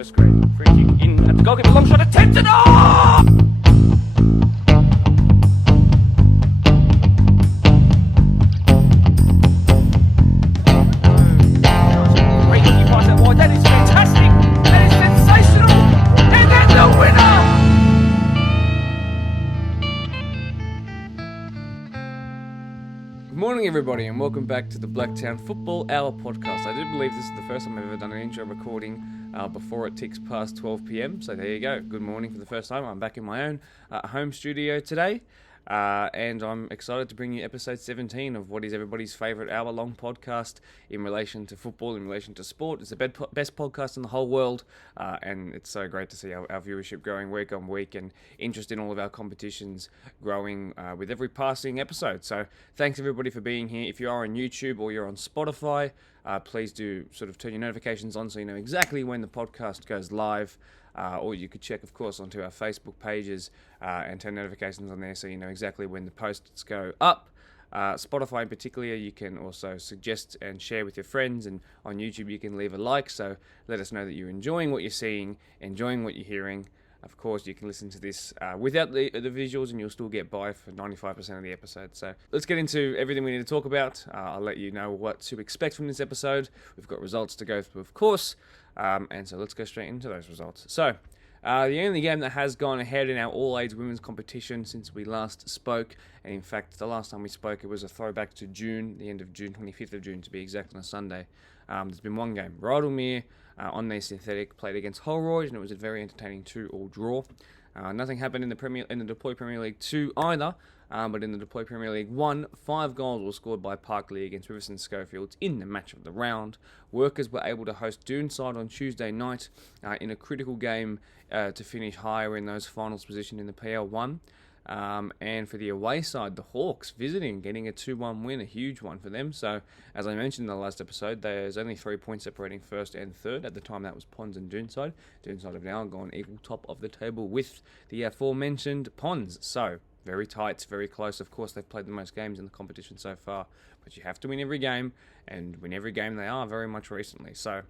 first grade. Free kick in at the goalkeeper. Long shot attempted. Oh! Great looking pass out wide. That is fantastic. That is sensational. And that's the winner. Good morning, everybody, and welcome back to the Blacktown Football Hour podcast. I do believe this is the first time I've ever done an intro recording before it ticks past 12 p.m. So there you go. Good morning for the first time. I'm back in my own home studio today, and I'm excited to bring you episode 17 of what is everybody's favourite hour-long podcast in relation to football, in relation to sport. It's the best podcast in the whole world, and it's so great to see our viewership growing week on week and interest in all of our competitions growing with every passing episode. So thanks everybody for being here. If you are on YouTube or you're on Spotify, please do sort of turn your notifications on so you know exactly when the podcast goes live. Or you could check, of course, onto our Facebook pages and turn notifications on there so you know exactly when the posts go up. Spotify in particular, you can also suggest and share with your friends, and on YouTube you can leave a like, so let us know that you're enjoying what you're seeing, enjoying what you're hearing. Of course, you can listen to this without the visuals and you'll still get by for 95% of the episode. So let's get into everything we need to talk about. I'll let you know what to expect from this episode. We've got results to go through, of course, and so let's go straight into those results. So the only game that has gone ahead in our all-age women's competition since we last spoke, and in fact the last time we spoke it was a throwback to June, the end of June, 25th of June to be exact, on a Sunday. There's been one game. Rydalmere on their synthetic played against Holroyd, and it was a very entertaining 2-2 draw. Nothing happened in the Deploy Premier League 2 either, but in the Deploy Premier League 1, 5 goals were scored by Parkley against Riverson Schofields in the match of the round. Workers were able to host Doonside on Tuesday night in a critical game to finish higher in those finals position in the PL1. And for the away side, the Hawks visiting, getting a 2-1 win, a huge one for them. So, as I mentioned in the last episode, there's only 3 points separating first and third. At the time, that was Ponds and Doonside. Doonside have now gone equal top of the table with the aforementioned Ponds. So, very tight, very close. Of course, they've played the most games in the competition so far, but you have to win every game, and win every game they are very much recently. So,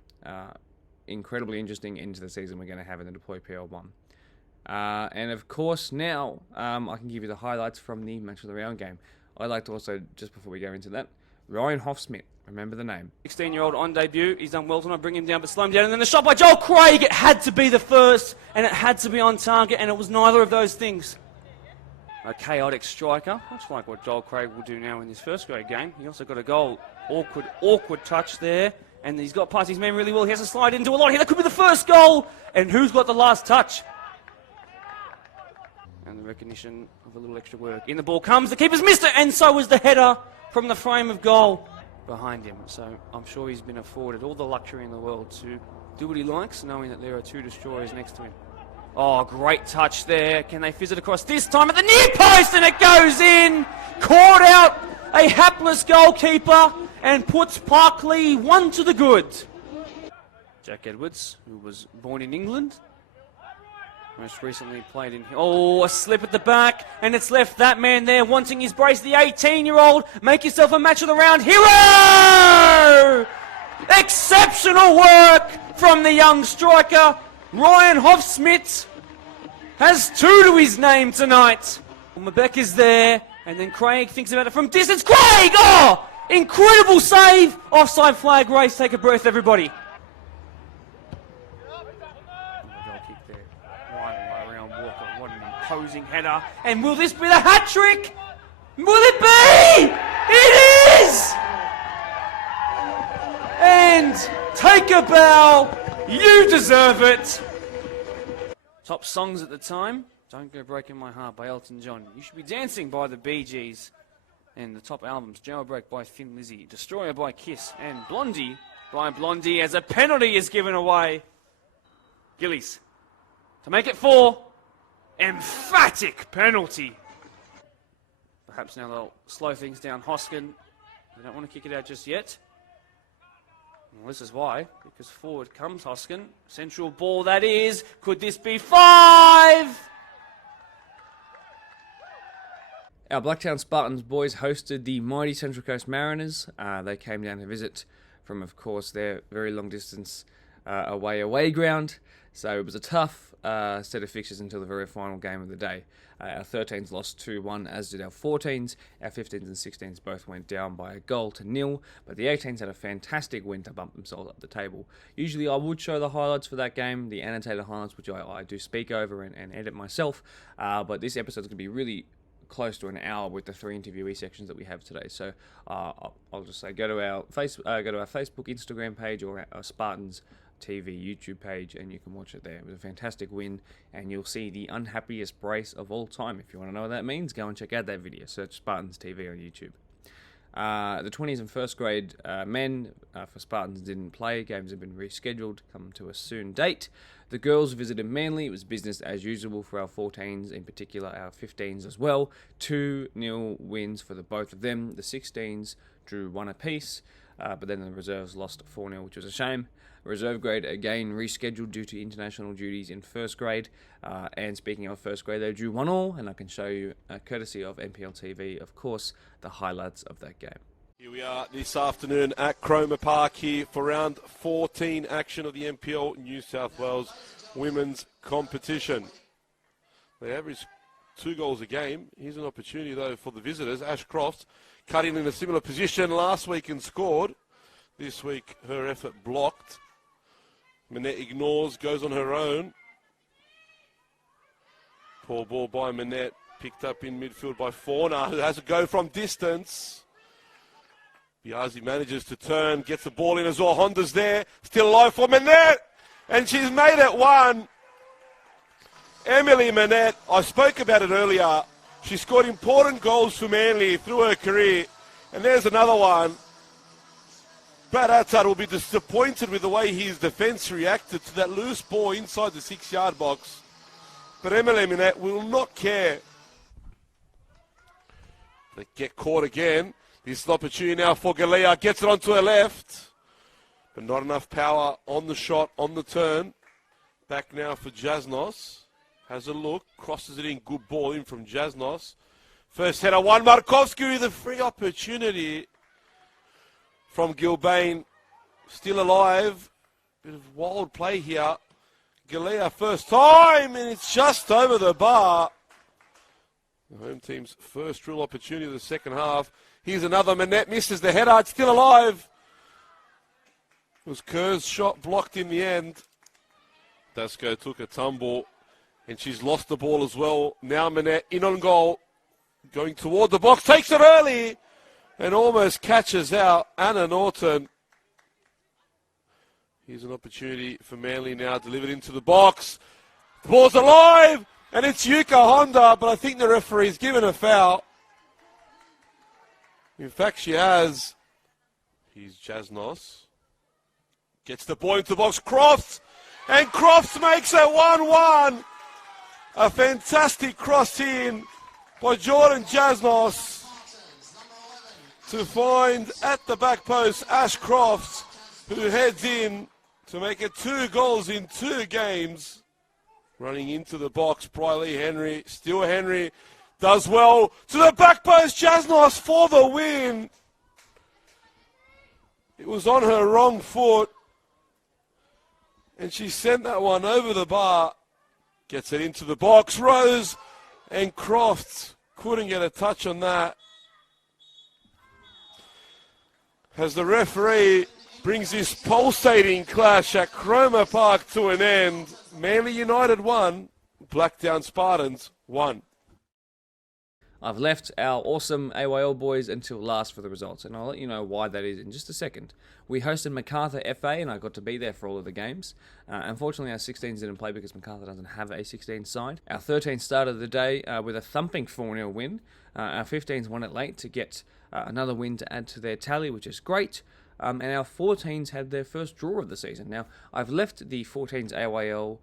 incredibly interesting end to the season we're going to have in the Deploy PL1. And of course now I can give you the highlights from the match of the round game. I'd like to also, just before we go into that, Ryan Hoffsmith, remember the name. 16-year-old on debut. He's done well tonight. Bring him down, but slow him down. And then the shot by Joel Craig. It had to be the first, and it had to be on target, and it was neither of those things. A chaotic striker, much like what Joel Craig will do now in his first grade game. He also got a goal. Awkward touch there. And he's got past his man really well. He has to slide into a lot here. That could be the first goal. And who's got the last touch? And the recognition of a little extra work. In the ball comes. The keeper's missed it. And so was the header from the frame of goal behind him. So I'm sure he's been afforded all the luxury in the world to do what he likes, knowing that there are 2 destroyers next to him. Oh, great touch there. Can they fizz it across this time at the near post? And it goes in. Caught out a hapless goalkeeper and puts Parkley 1 to the good. Jack Edwards, who was born in England, most recently played in... Oh, a slip at the back, and it's left that man there wanting his brace, the 18-year-old. Make yourself a match of the round hero! Exceptional work from the young striker. Ryan Hoffsmith has 2 to his name tonight. Mabeck is there, and then Craig thinks about it from distance. Craig! Oh! Incredible save! Offside flag race. Take a breath, everybody. Goal kick there. Marayong Walker. What an imposing header. And will this be the hat trick? Will it be? It is! And take a bow. You deserve it. Top songs at the time. Don't Go Breaking My Heart by Elton John. You Should Be Dancing by the Bee Gees. And the top albums, Jailbreak by Thin Lizzy, Destroyer by Kiss, and Blondie by Blondie, as a penalty is given away. Gillies to make it 4. Emphatic penalty. Perhaps now they'll slow things down. Hoskin, they don't want to kick it out just yet. Well, this is why, because forward comes Hoskin. Central ball that is. Could this be 5? Our Blacktown Spartans boys hosted the mighty Central Coast Mariners. They came down to visit from, of course, their very long distance away ground. So it was a tough set of fixtures until the very final game of the day. Our 13s lost 2-1, as did our 14s. Our 15s and 16s both went down by a goal to nil, but the 18s had a fantastic win to bump themselves up the table. Usually I would show the highlights for that game, the annotated highlights, which I do speak over and edit myself, but this episode is going to be really close to an hour with the 3 interviewee sections that we have today. So I'll just say go to our Facebook, Instagram page, or our Spartans TV YouTube page, and you can watch it there. It was a fantastic win, and you'll see the unhappiest brace of all time. If you want to know what that means, go and check out that video. Search Spartans TV on YouTube. The 20s and first grade men for Spartans didn't play. Games have been rescheduled, come to a soon date. The girls visited Manly. It was business as usual for our 14s, in particular our 15s as well. 2-0 wins for the both of them. The 16s drew 1 apiece, but then the reserves lost 4-0, which was a shame. Reserve grade again rescheduled due to international duties in first grade. And speaking of first grade, they drew 1-1, and I can show you, courtesy of NPL TV, of course, the highlights of that game. Here we are this afternoon at Cromer Park here for round 14 action of the NPL New South Wales Women's Competition. They average 2 goals a game. Here's an opportunity, though, for the visitors. Ash Crofts cutting in a similar position last week and scored. This week, her effort blocked. Manette ignores, goes on her own. Poor ball by Manette, picked up in midfield by Fauna, who has a go from distance. Biazi manages to turn, gets the ball in as well. Honda's there, still alive for Manette, and she's made it 1. Emily Manette, I spoke about it earlier. She scored important goals for Manly through her career, and there's another one. Brad Attard will be disappointed with the way his defence reacted to that loose ball inside the 6-yard box. But Emily Minette will not care. They get caught again. This is an opportunity now for Galea. Gets it onto her left. But not enough power on the shot, on the turn. Back now for Jasnos. Has a look. Crosses it in. Good ball in from Jasnos. First header, 1. Markovsky with a free opportunity from Gilbane, still alive. Bit of wild play here. Galea first time, and it's just over the bar. The home team's first real opportunity of the second half. Here's another. Manette misses the header. It's still alive. It was Kerr's shot blocked in the end. Dasko took a tumble, and she's lost the ball as well. Now Manette in on goal, going toward the box, takes it early, and almost catches out Anna Norton. Here's an opportunity for Manly now, delivered into the box. The ball's alive, and it's Yuka Honda, but I think the referee's given a foul. In fact, she has. Here's Jasnos. Gets the ball into the box, Crofts, and Crofts makes it 1-1. A fantastic cross in by Jordan Jasnos to find at the back post Ash Crofts, who heads in to make it 2 goals in 2 games. Running into the box, Briley Henry, still Henry, does well to the back post, Jasnos for the win. It was on her wrong foot, and she sent that one over the bar. Gets it into the box, Rose, and Crofts couldn't get a touch on that. As the referee brings this pulsating clash at Cromer Park to an end. Manly United 1, Blacktown Spartans 1. I've left our awesome AYL boys until last for the results, and I'll let you know why that is in just a second. We hosted Macarthur FA, and I got to be there for all of the games. Unfortunately, our 16s didn't play because Macarthur doesn't have a 16 side. Our 13s started the day with a thumping 4-0 win. Our 15s won it late to get another win to add to their tally, which is great. And our 14s had their first draw of the season. Now, I've left the 14s AYL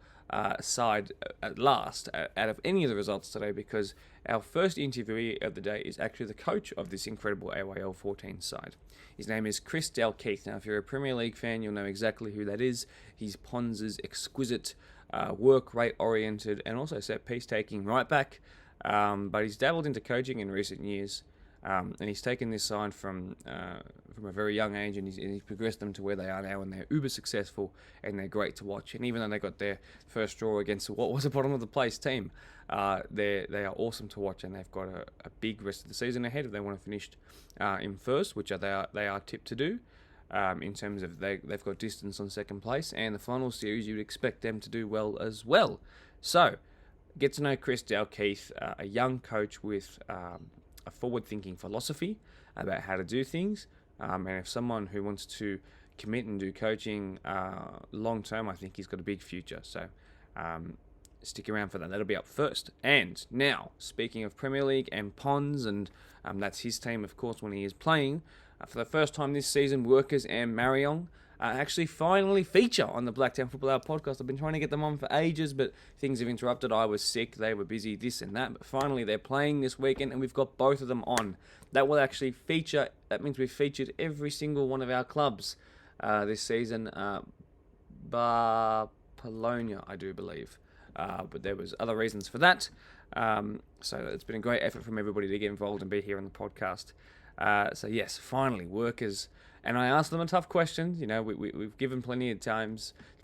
side at last out of any of the results today because our first interviewee of the day is actually the coach of this incredible AYL 14 side. His name is Chris Dalkeith. Now, if you're a Premier League fan, you'll know exactly who that is. He's Pons' exquisite, work rate oriented, and also set piece taking right back. But he's dabbled into coaching in recent years. And he's taken this side from a very young age, and he's progressed them to where they are now, and they're uber successful, and they're great to watch. And even though they got their first draw against what was a bottom of the place team, they are awesome to watch, and they've got a big rest of the season ahead if they want to finish in first, which they are tipped to do. In terms of they've got distance on second place, and the final series you'd expect them to do well as well. So, get to know Chris Dalkeith, a young coach with a forward-thinking philosophy about how to do things, and if someone who wants to commit and do coaching long-term, I think he's got a big future. So, stick around for that. That'll be up first. And now, speaking of Premier League and Ponds, and that's his team, of course, when he is playing, for the first time this season, Workers and Marayong actually finally feature on the Blacktown Football Hour podcast. I've been trying to get them on for ages, but things have interrupted. I was sick, they were busy, this and that. But finally, they're playing this weekend, and we've got both of them on. That will actually feature, that means we've featured every single one of our clubs this season, bar Polonia, I do believe. But there was other reasons for that. So it's been a great effort from everybody to get involved and be here on the podcast. So yes, finally, Workers, and I asked them a tough question. You know, we've given plenty of time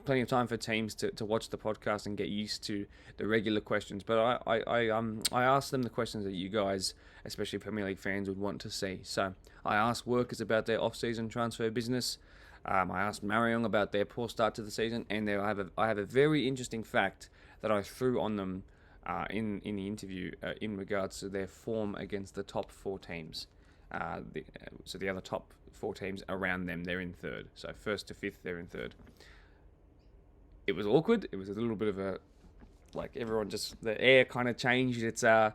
for teams to watch the podcast and get used to the regular questions. But I asked them the questions that you guys, especially Premier League fans, would want to see. So I asked Workers about their off-season transfer business. I asked Marayong about their poor start to the season, and I have a very interesting fact that I threw on them in the interview in regards to their form against the top four teams. So the other top four teams around them, they're in third. So first to fifth, they're in third. It was awkward. It was a little bit of a, like everyone just, the air kind of changed. It's the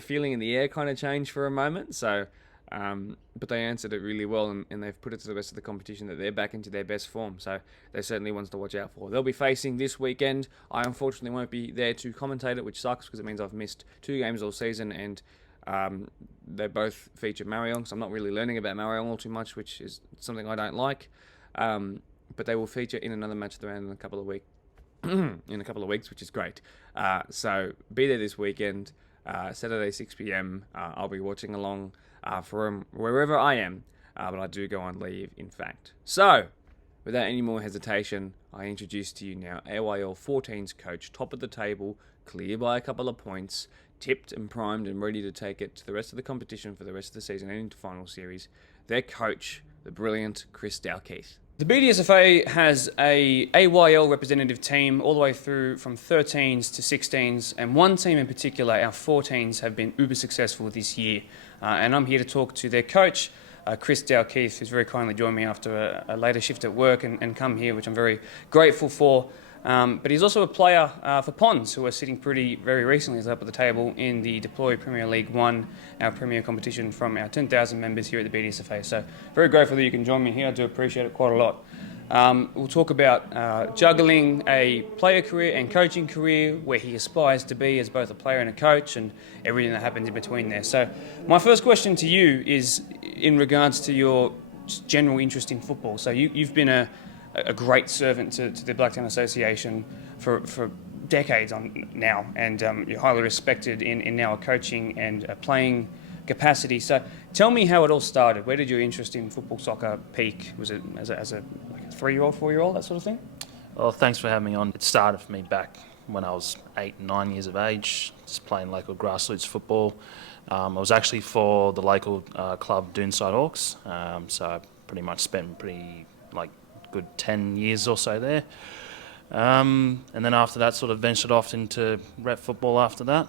feeling in the air kind of changed for a moment. So, but they answered it really well, and they've put it to the rest of the competition that they're back into their best form. So they're certainly ones to watch out for. They'll be facing this weekend. I unfortunately won't be there to commentate it, which sucks because it means I've missed 2 games all season, and they both feature Marayong, so I'm not really learning about Marayong all too much, which is something I don't like. But they will feature in another match of the round in a couple of weeks, which is great. So be there this weekend, Saturday 6 p.m. I'll be watching along from wherever I am, but I do go on leave, in fact. So, without any more hesitation, I introduce to you now AYL 14's coach, top of the table, clear by a couple of points, tipped and primed and ready to take it to the rest of the competition for the rest of the season and into final series, their coach, the brilliant Chris Dalkeith. The BDSFA has a AYL representative team all the way through from 13s to 16s, and one team in particular, our 14s, have been uber successful this year. And I'm here to talk to their coach, Chris Dalkeith, who's very kindly joined me after a later shift at work and come here, which I'm very grateful for. But he's also a player for Ponds, who are sitting very recently up at the table in the Deploy Premier League 1, our premier competition from our 10,000 members here at the BDSFA. So very grateful that you can join me here. I do appreciate it quite a lot. We'll talk about juggling a player career and coaching career, where he aspires to be as both a player and a coach, and everything that happens in between there. So my first question to you is in regards to your general interest in football. So you've been a great servant to the Blacktown Association for decades on now, and you're highly respected in now a coaching and a playing capacity. So tell me how it all started. Where did your interest in football, soccer peak? Was it as a 3-year-old, 4-year-old, that sort of thing? Well, thanks for having me on. It started for me back when I was 8, 9 years of age, just playing local grassroots football. I was actually for the local club Doonside Hawks, so I pretty much spent good 10 years or so there. And then after that, sort of ventured off into rep football after that.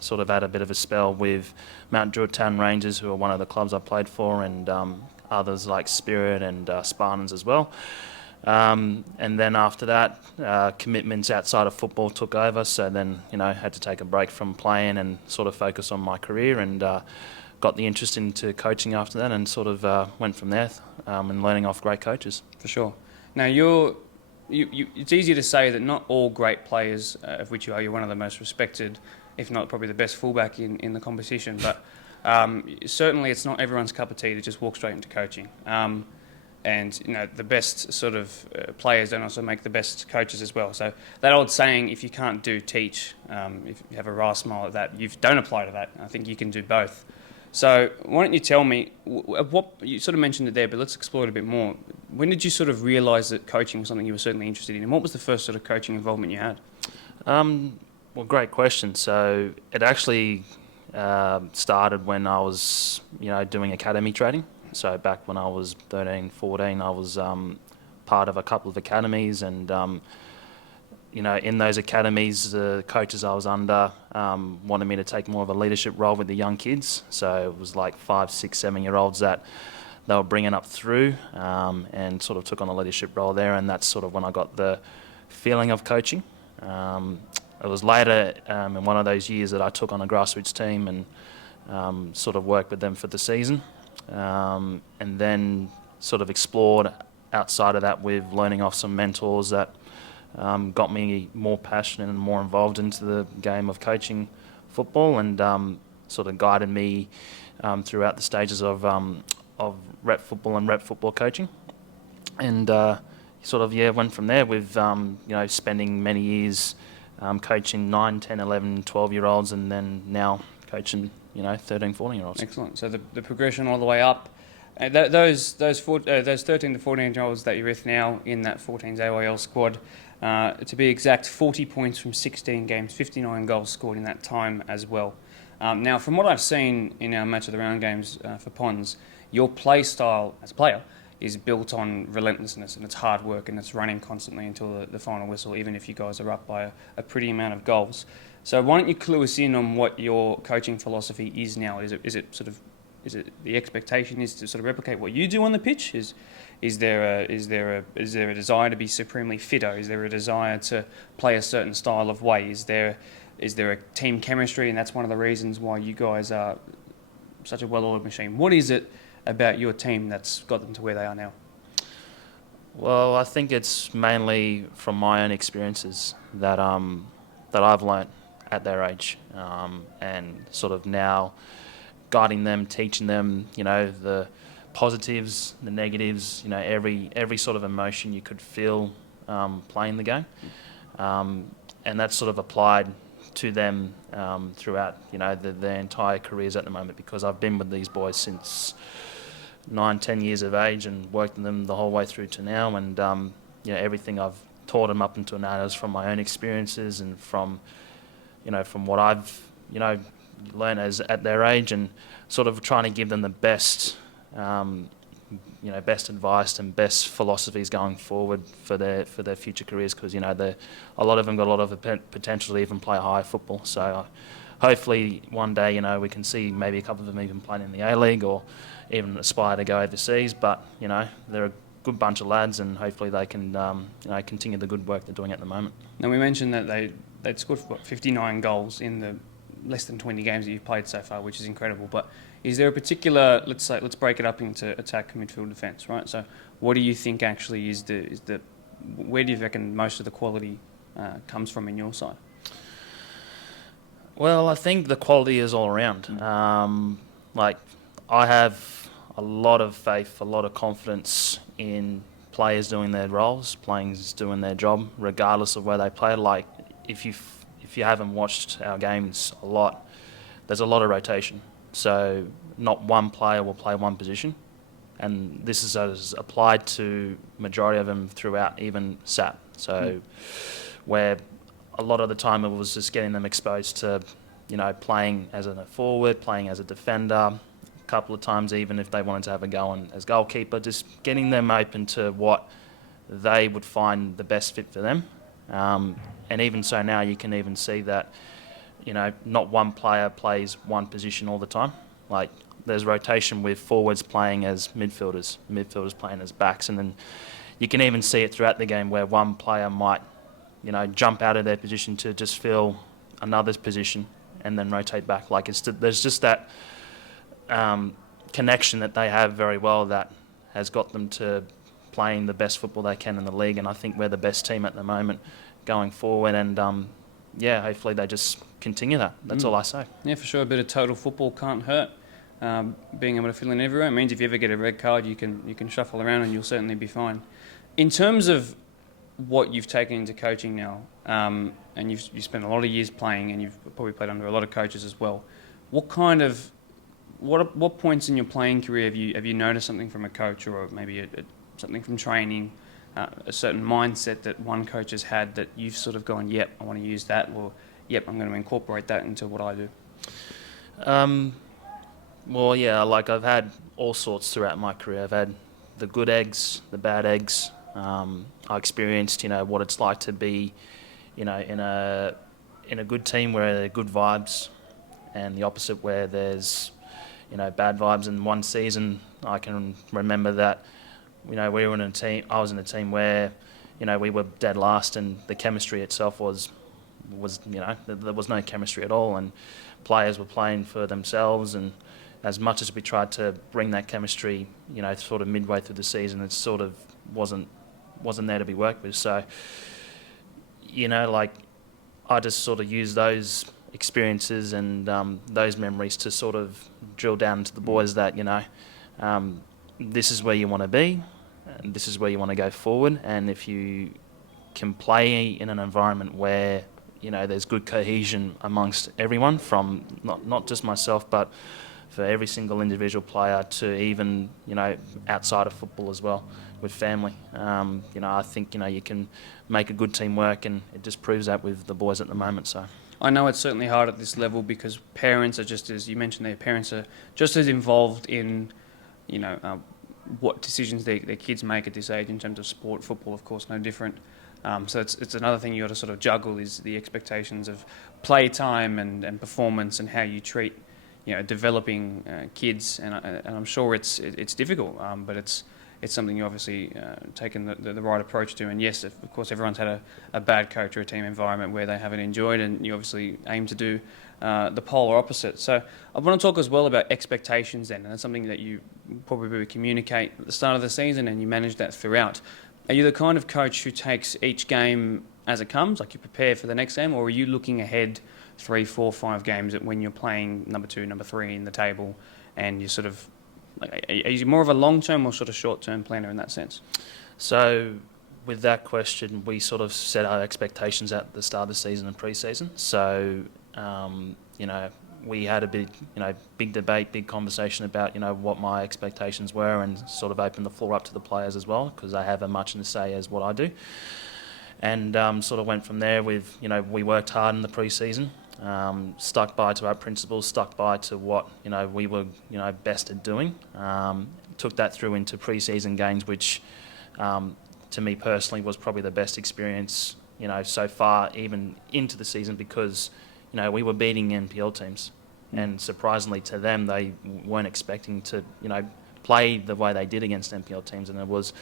Sort of had a bit of a spell with Mount Druitt Town Rangers, who are one of the clubs I played for, and others like Spirit and Spartans as well. And then after that, commitments outside of football took over, so then, had to take a break from playing and sort of focus on my career, and got the interest into coaching after that, and sort of went from there and learning off great coaches. For sure. Now, it's easy to say that not all great players, of which you're one of the most respected, if not probably the best fullback in the competition, but certainly it's not everyone's cup of tea to just walk straight into coaching. And the best sort of players don't also make the best coaches as well. So that old saying, if you can't do, teach, if you have a wry smile at that, you don't apply to that. I think you can do both. So why don't you tell me, what you sort of mentioned it there, but let's explore it a bit more. When did you sort of realise that coaching was something you were certainly interested in, and what was the first sort of coaching involvement you had? Well, great question. So it actually started when I was, doing academy training. So back when I was 13, 14, I was part of a couple of academies, and in those academies, the coaches I was under wanted me to take more of a leadership role with the young kids. So it was like 5, 6, 7-year-olds that they were bringing up through, and sort of took on a leadership role there, and that's sort of when I got the feeling of coaching. It was later in one of those years that I took on a grassroots team and sort of worked with them for the season, and then sort of explored outside of that with learning off some mentors that got me more passionate and more involved into the game of coaching football, and sort of guided me throughout the stages of rep football and rep football coaching, and went from there with spending many years coaching 9, 10, 11, 12-year-olds, and then now coaching 13, 14-year-olds. Excellent. So the progression all the way up. Those 13 to 14-year-olds that you're with now in that 14's AYL squad, to be exact, 40 points from 16 games, 59 goals scored in that time as well. Now, from what I've seen in our Match of the Round games for Ponds, your play style as a player is built on relentlessness, and it's hard work, and it's running constantly until the final whistle, even if you guys are up by a pretty amount of goals. So why don't you clue us in on what your coaching philosophy is now? Is it the expectation is to sort of replicate what you do on the pitch? Is there a desire to be supremely fitter? Is there a desire to play a certain style of way? Is there a team chemistry, and that's one of the reasons why you guys are such a well-oiled machine? What is it about your team that's got them to where they are now? Well, I think it's mainly from my own experiences that I've learnt at their age, and sort of now guiding them, teaching them, the positives, the negatives, every sort of emotion you could feel playing the game, and that's sort of applied to them throughout, their entire careers at the moment, because I've been with these boys since 9, 10 years of age and worked with them the whole way through to now, and everything I've taught them up until now is from my own experiences and from what I've learned as at their age, and sort of trying to give them the best best advice and best philosophies going forward for their future careers, because a lot of them got a lot of potential to even play high football. So hopefully one day we can see maybe a couple of them even playing in the A-League or even aspire to go overseas. But they're a good bunch of lads, and hopefully they can continue the good work they're doing at the moment. Now, we mentioned that they'd scored 59 goals in the less than 20 games that you've played so far, which is incredible. But is there a particular, let's break it up into attack, midfield, defence, right? So what do you think actually is the where do you reckon most of the quality comes from in your side? Well, I think the quality is all around. I have a lot of faith, a lot of confidence in players doing their roles, players doing their job, regardless of where they play. Like, if you haven't watched our games a lot, there's a lot of rotation. So not one player will play one position, and this is applied to majority of them throughout even SAP. So where a lot of the time it was just getting them exposed to, playing as a forward, playing as a defender, a couple of times even if they wanted to have a go on as goalkeeper, just getting them open to what they would find the best fit for them. And even so now you can even see that, not one player plays one position all the time. Like, there's rotation with forwards playing as midfielders playing as backs, and then you can even see it throughout the game where one player might, jump out of their position to just fill another's position and then rotate back. Like, there's just that connection that they have very well that has got them to playing the best football they can in the league, and I think we're the best team at the moment going forward, and hopefully they just continue that. That's all I say. Yeah, for sure. A bit of total football can't hurt. Being able to fill in everywhere, it means if you ever get a red card, you can shuffle around and you'll certainly be fine. In terms of what you've taken into coaching now, and you've spent a lot of years playing, and you've probably played under a lot of coaches as well, what kind of what points in your playing career have you noticed something from a coach, or maybe something from training, a certain mindset that one coach has had that you've sort of gone, yep, I want to use that, or yep, I'm going to incorporate that into what I do? Well, yeah, like I've had all sorts throughout my career. I've had the good eggs, the bad eggs. I experienced, what it's like to be, in a good team where there are good vibes, and the opposite where there's, bad vibes. In one season, I can remember that, we were in a team. I was in a team where, we were dead last, and the chemistry itself was, there was no chemistry at all, and players were playing for themselves. And as much as we tried to bring that chemistry, sort of midway through the season, it sort of wasn't there to be worked with. So, I just sort of use those experiences and those memories to sort of drill down into the boys that, this is where you want to be, and this is where you want to go forward. And if you can play in an environment where, there's good cohesion amongst everyone, from not just myself, but for every single individual player to even, outside of football as well, with family. I think, you can make a good team work, and it just proves that with the boys at the moment. So I know it's certainly hard at this level because parents are just, as you mentioned, their parents are just as involved in, what decisions their kids make at this age in terms of sport. Football, of course, no different. So it's another thing you got to sort of juggle, is the expectations of play time and performance, and how you treat, developing kids. And I'm sure it's difficult, but it's something you obviously taken the right approach to. And yes, of course, everyone's had a bad coach or a team environment where they haven't enjoyed, and you obviously aim to do the polar opposite. So I want to talk as well about expectations then, and that's something that you probably communicate at the start of the season, and you manage that throughout. Are you the kind of coach who takes each game as it comes, like you prepare for the next game, or are you looking ahead 3, 4, 5 games at when you're playing number 2, number 3 in the table, and you sort of, are you more of a long-term or sort of short-term planner in that sense? So with that question, we sort of set our expectations at the start of the season and pre-season. So, we had a big debate, big conversation about, what my expectations were, and sort of opened the floor up to the players as well, because they have as much in the say as what I do. And sort of went from there with, we worked hard in the pre-season, stuck by to our principles, stuck by to what, we were, best at doing. Took that through into pre-season games, which to me personally was probably the best experience, so far, even into the season, because, we were beating NPL teams. And surprisingly to them, they weren't expecting to, play the way they did against NPL teams. And it was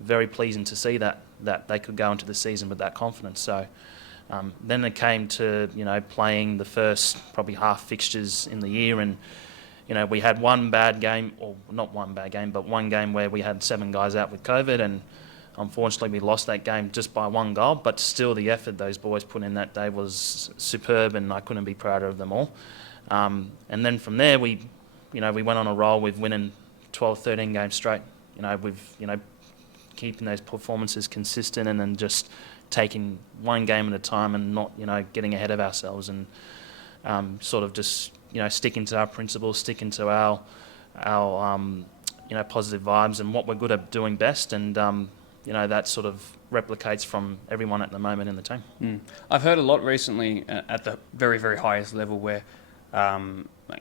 very pleasing to see that they could go into the season with that confidence. So then it came to, playing the first probably half fixtures in the year. And, we had one bad game, or not one bad game, but one game where we had 7 guys out with COVID. And unfortunately, we lost that game just by 1 goal, but still the effort those boys put in that day was superb, and I couldn't be prouder of them all. And then from there, we went on a roll with winning 12, 13 games straight. With keeping those performances consistent, and then just taking one game at a time, and not getting ahead of ourselves, and sort of just sticking to our principles, sticking to our positive vibes and what we're good at doing best. And that sort of replicates from everyone at the moment in the team. I've heard a lot recently at the very, very highest level where,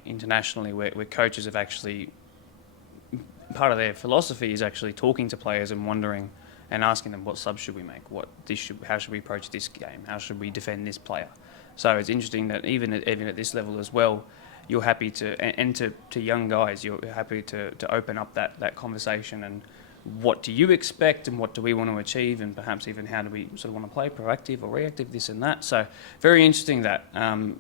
internationally, where coaches have actually, part of their philosophy is actually talking to players and wondering and asking them, what subs should we make? How should we approach this game? How should we defend this player? So it's interesting that even at this level as well, you're happy to, and to young guys, you're happy to open up that conversation, and what do you expect, and what do we want to achieve, and perhaps even how do we sort of want to play, proactive or reactive, this and that. So very interesting that, and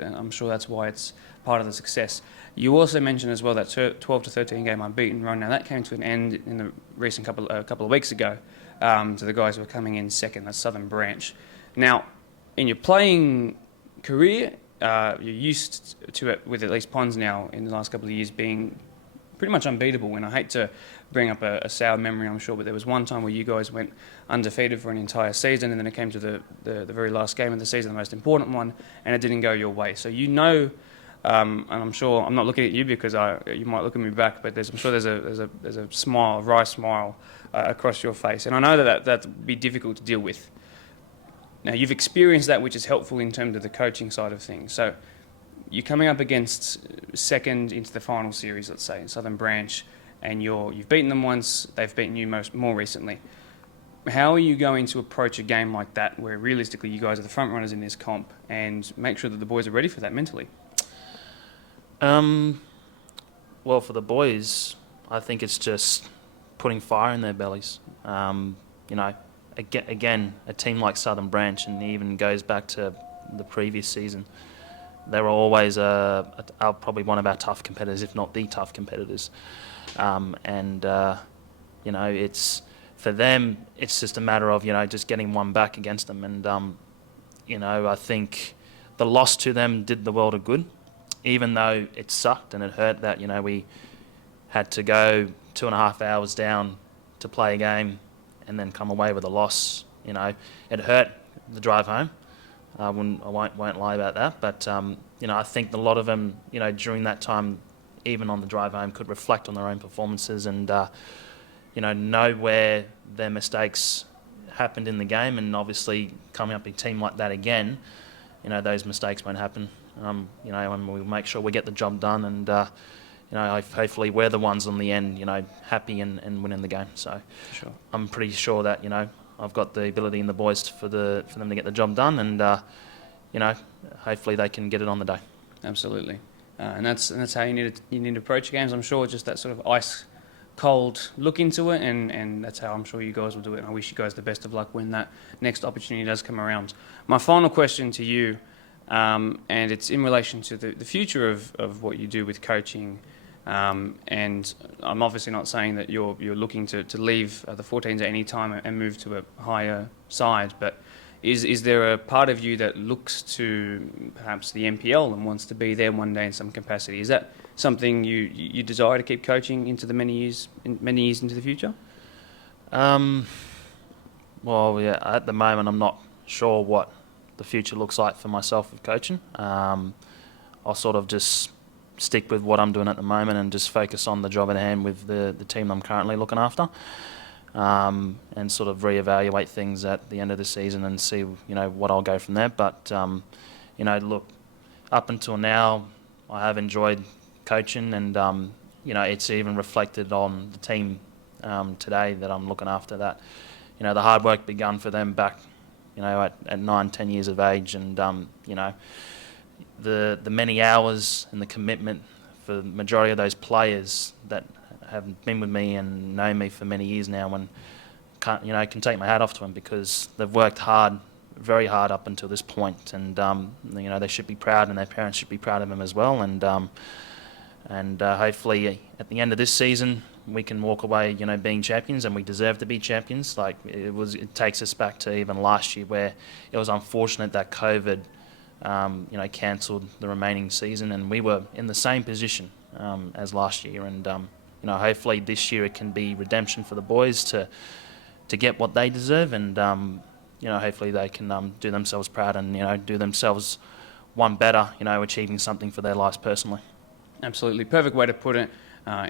I'm sure that's why it's part of the success. You also mentioned as well that 12 to 13 game unbeaten run. Now that came to an end in the recent couple of weeks ago, to the guys who were coming in second, the Southern Branch. Now, in your playing career, you're used to it with at least Pons now in the last couple of years being pretty much unbeatable. And I hate to bring up a sour memory, I'm sure, but there was one time where you guys went undefeated for an entire season, and then it came to the very last game of the season, the most important one, and it didn't go your way. So and I'm sure I'm not looking at you because you might look at me back, but I'm sure there's a smile, a wry smile across your face, and I know that would be difficult to deal with. Now you've experienced that, which is helpful in terms of the coaching side of things. So you're coming up against second into the final series, let's say, in Southern Branch, and you've beaten them once, they've beaten you more recently. How are you going to approach a game like that, where realistically you guys are the front runners in this comp, and make sure that the boys are ready for that mentally? Well, for the boys, I think it's just putting fire in their bellies. Again, a team like Southern Branch, and even goes back to the previous season, they were always probably one of our tough competitors, if not the tough competitors. It's for them, it's just a matter of just getting one back against them, and I think the loss to them did the world of good, even though it sucked and it hurt that we had to go 2.5 hours down to play a game and then come away with a loss. It hurt the drive home. I won't lie about that. But I think a lot of them, during that time, even on the drive home, could reflect on their own performances and know where their mistakes happened in the game. And obviously, coming up a team like that again, those mistakes won't happen. And we'll make sure we get the job done. And hopefully we're the ones on the end, happy and winning the game. So Sure. I'm pretty sure that, I've got the ability in the boys for them to get the job done, and hopefully they can get it on the day. Absolutely, and that's how you need to approach games. I'm sure just that sort of ice cold look into it, and that's how I'm sure you guys will do it. And I wish you guys the best of luck when that next opportunity does come around. My final question to you, and it's in relation to the future of what you do with coaching. And I'm obviously not saying that you're looking to leave the 14s at any time and move to a higher side, but is there a part of you that looks to perhaps the NPL and wants to be there one day in some capacity? Is that something you desire to keep coaching into the many years into the future? Well, yeah. At the moment, I'm not sure what the future looks like for myself with coaching. I'll sort of just stick with what I'm doing at the moment and just focus on the job at hand with the team I'm currently looking after, and sort of reevaluate things at the end of the season and see what I'll go from there. But look, up until now I have enjoyed coaching, and it's even reflected on the team today that I'm looking after, that the hard work begun for them back at 9-10 years of age, and the many hours and the commitment for the majority of those players that have been with me and know me for many years now, and can take my hat off to them, because they've worked hard, very hard up until this point, and they should be proud, and their parents should be proud of them as well, and hopefully at the end of this season we can walk away being champions, and we deserve to be champions. Like it takes us back to even last year, where it was unfortunate that COVID cancelled the remaining season, and we were in the same position as last year. And hopefully this year it can be redemption for the boys to get what they deserve, and hopefully they can do themselves proud and do themselves one better, achieving something for their lives personally. Absolutely, perfect way to put it.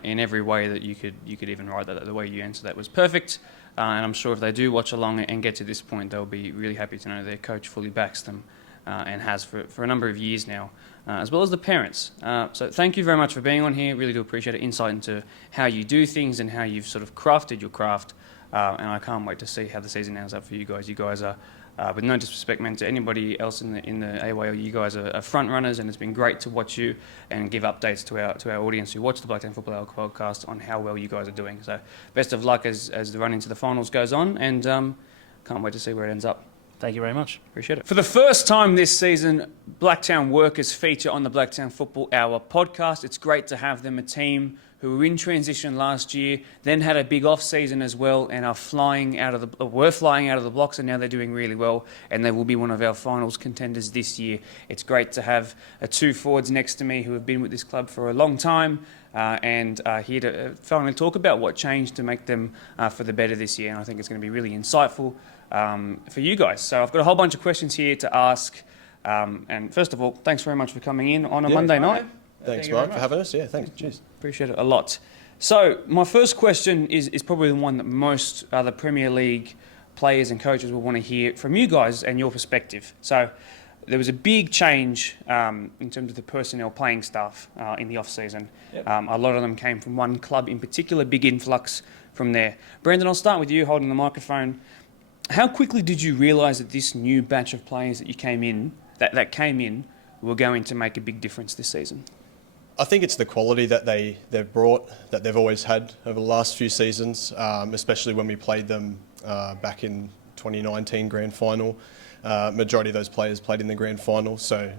In every way that you could even write that, the way you answered that was perfect. And I'm sure if they do watch along and get to this point, they'll be really happy to know their coach fully backs them. And has for a number of years now, as well as the parents. So thank you very much for being on here. Really do appreciate it. Insight into how you do things and how you've sort of crafted your craft. And I can't wait to see how the season ends up for you guys. You guys are, with no disrespect meant to anybody else in the AYL, you guys are front runners, and it's been great to watch you and give updates to our audience who watch the Blacktown Football Hour podcast on how well you guys are doing. So best of luck as the run into the finals goes on, and can't wait to see where it ends up. Thank you very much. Appreciate it. For the first time this season, Blacktown Workers feature on the Blacktown Football Hour podcast. It's great to have them, a team who were in transition last year, then had a big off-season as well, and were flying out of the blocks, and now they're doing really well, and they will be one of our finals contenders this year. It's great to have two forwards next to me who have been with this club for a long time, and here to finally talk about what changed to make them for the better this year. And I think it's going to be really insightful for you guys. So I've got a whole bunch of questions here to ask And first of all, thanks very much for coming in on a Monday night. Thanks, Thank you Mark, very for having us. Yeah, thanks. Cheers. Appreciate it a lot. So, my first question is probably the one that most other Premier League players and coaches will want to hear from you guys and your perspective. So, there was a big change in terms of the personnel playing staff in the off-season. Yep. A lot of them came from one club in particular, big influx from there. Brendan, I'll start with you holding the microphone. How quickly did you realise that this new batch of players that you came in, that came in, were going to make a big difference this season? I think it's the quality that they've brought, that they've always had over the last few seasons, especially when we played them back in 2019 Grand Final. Majority of those players played in the Grand Final, so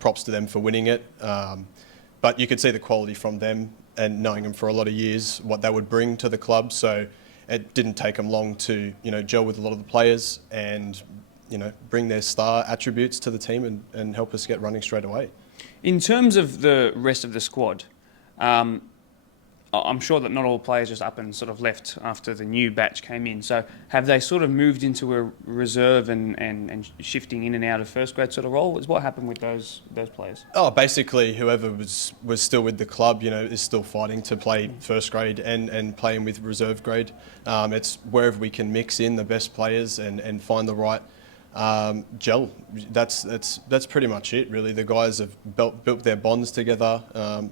props to them for winning it. But you could see the quality from them, and knowing them for a lot of years, what they would bring to the club. So it didn't take them long to gel with a lot of the players and bring their star attributes to the team and help us get running straight away. In terms of the rest of the squad, I'm sure that not all players just up and sort of left after the new batch came in. So have they sort of moved into a reserve and shifting in and out of first grade sort of role? What happened with those players? Oh, basically whoever was still with the club, is still fighting to play first grade and playing with reserve grade. It's wherever we can mix in the best players and find the right gel. That's pretty much it, really. The guys have built their bonds together,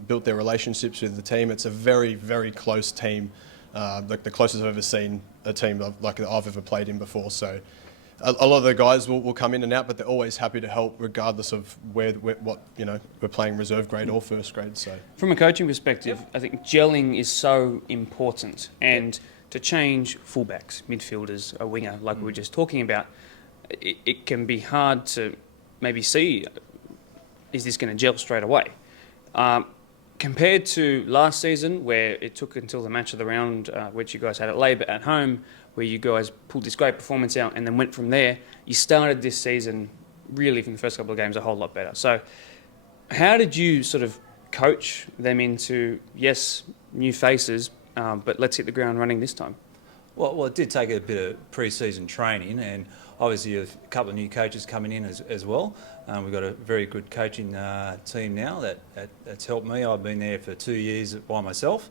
built their relationships with the team. It's a very, very close team, like the closest I've ever seen a team like I've ever played in before. So a lot of the guys will come in and out, but they're always happy to help regardless of what we're playing reserve grade or first grade. So from a coaching perspective, I think gelling is so important, and to change fullbacks, midfielders, a winger, like we were just talking about, it can be hard to maybe see, is this going to gel straight away? Compared to last season, where it took until the match of the round, which you guys had at Labour at home, where you guys pulled this great performance out and then went from there, you started this season really from the first couple of games a whole lot better. So how did you sort of coach them into, yes, new faces, but let's hit the ground running this time? Well, it did take a bit of pre-season training, and obviously a couple of new coaches coming in as well. We've got a very good coaching team now that's helped me. I've been there for 2 years by myself.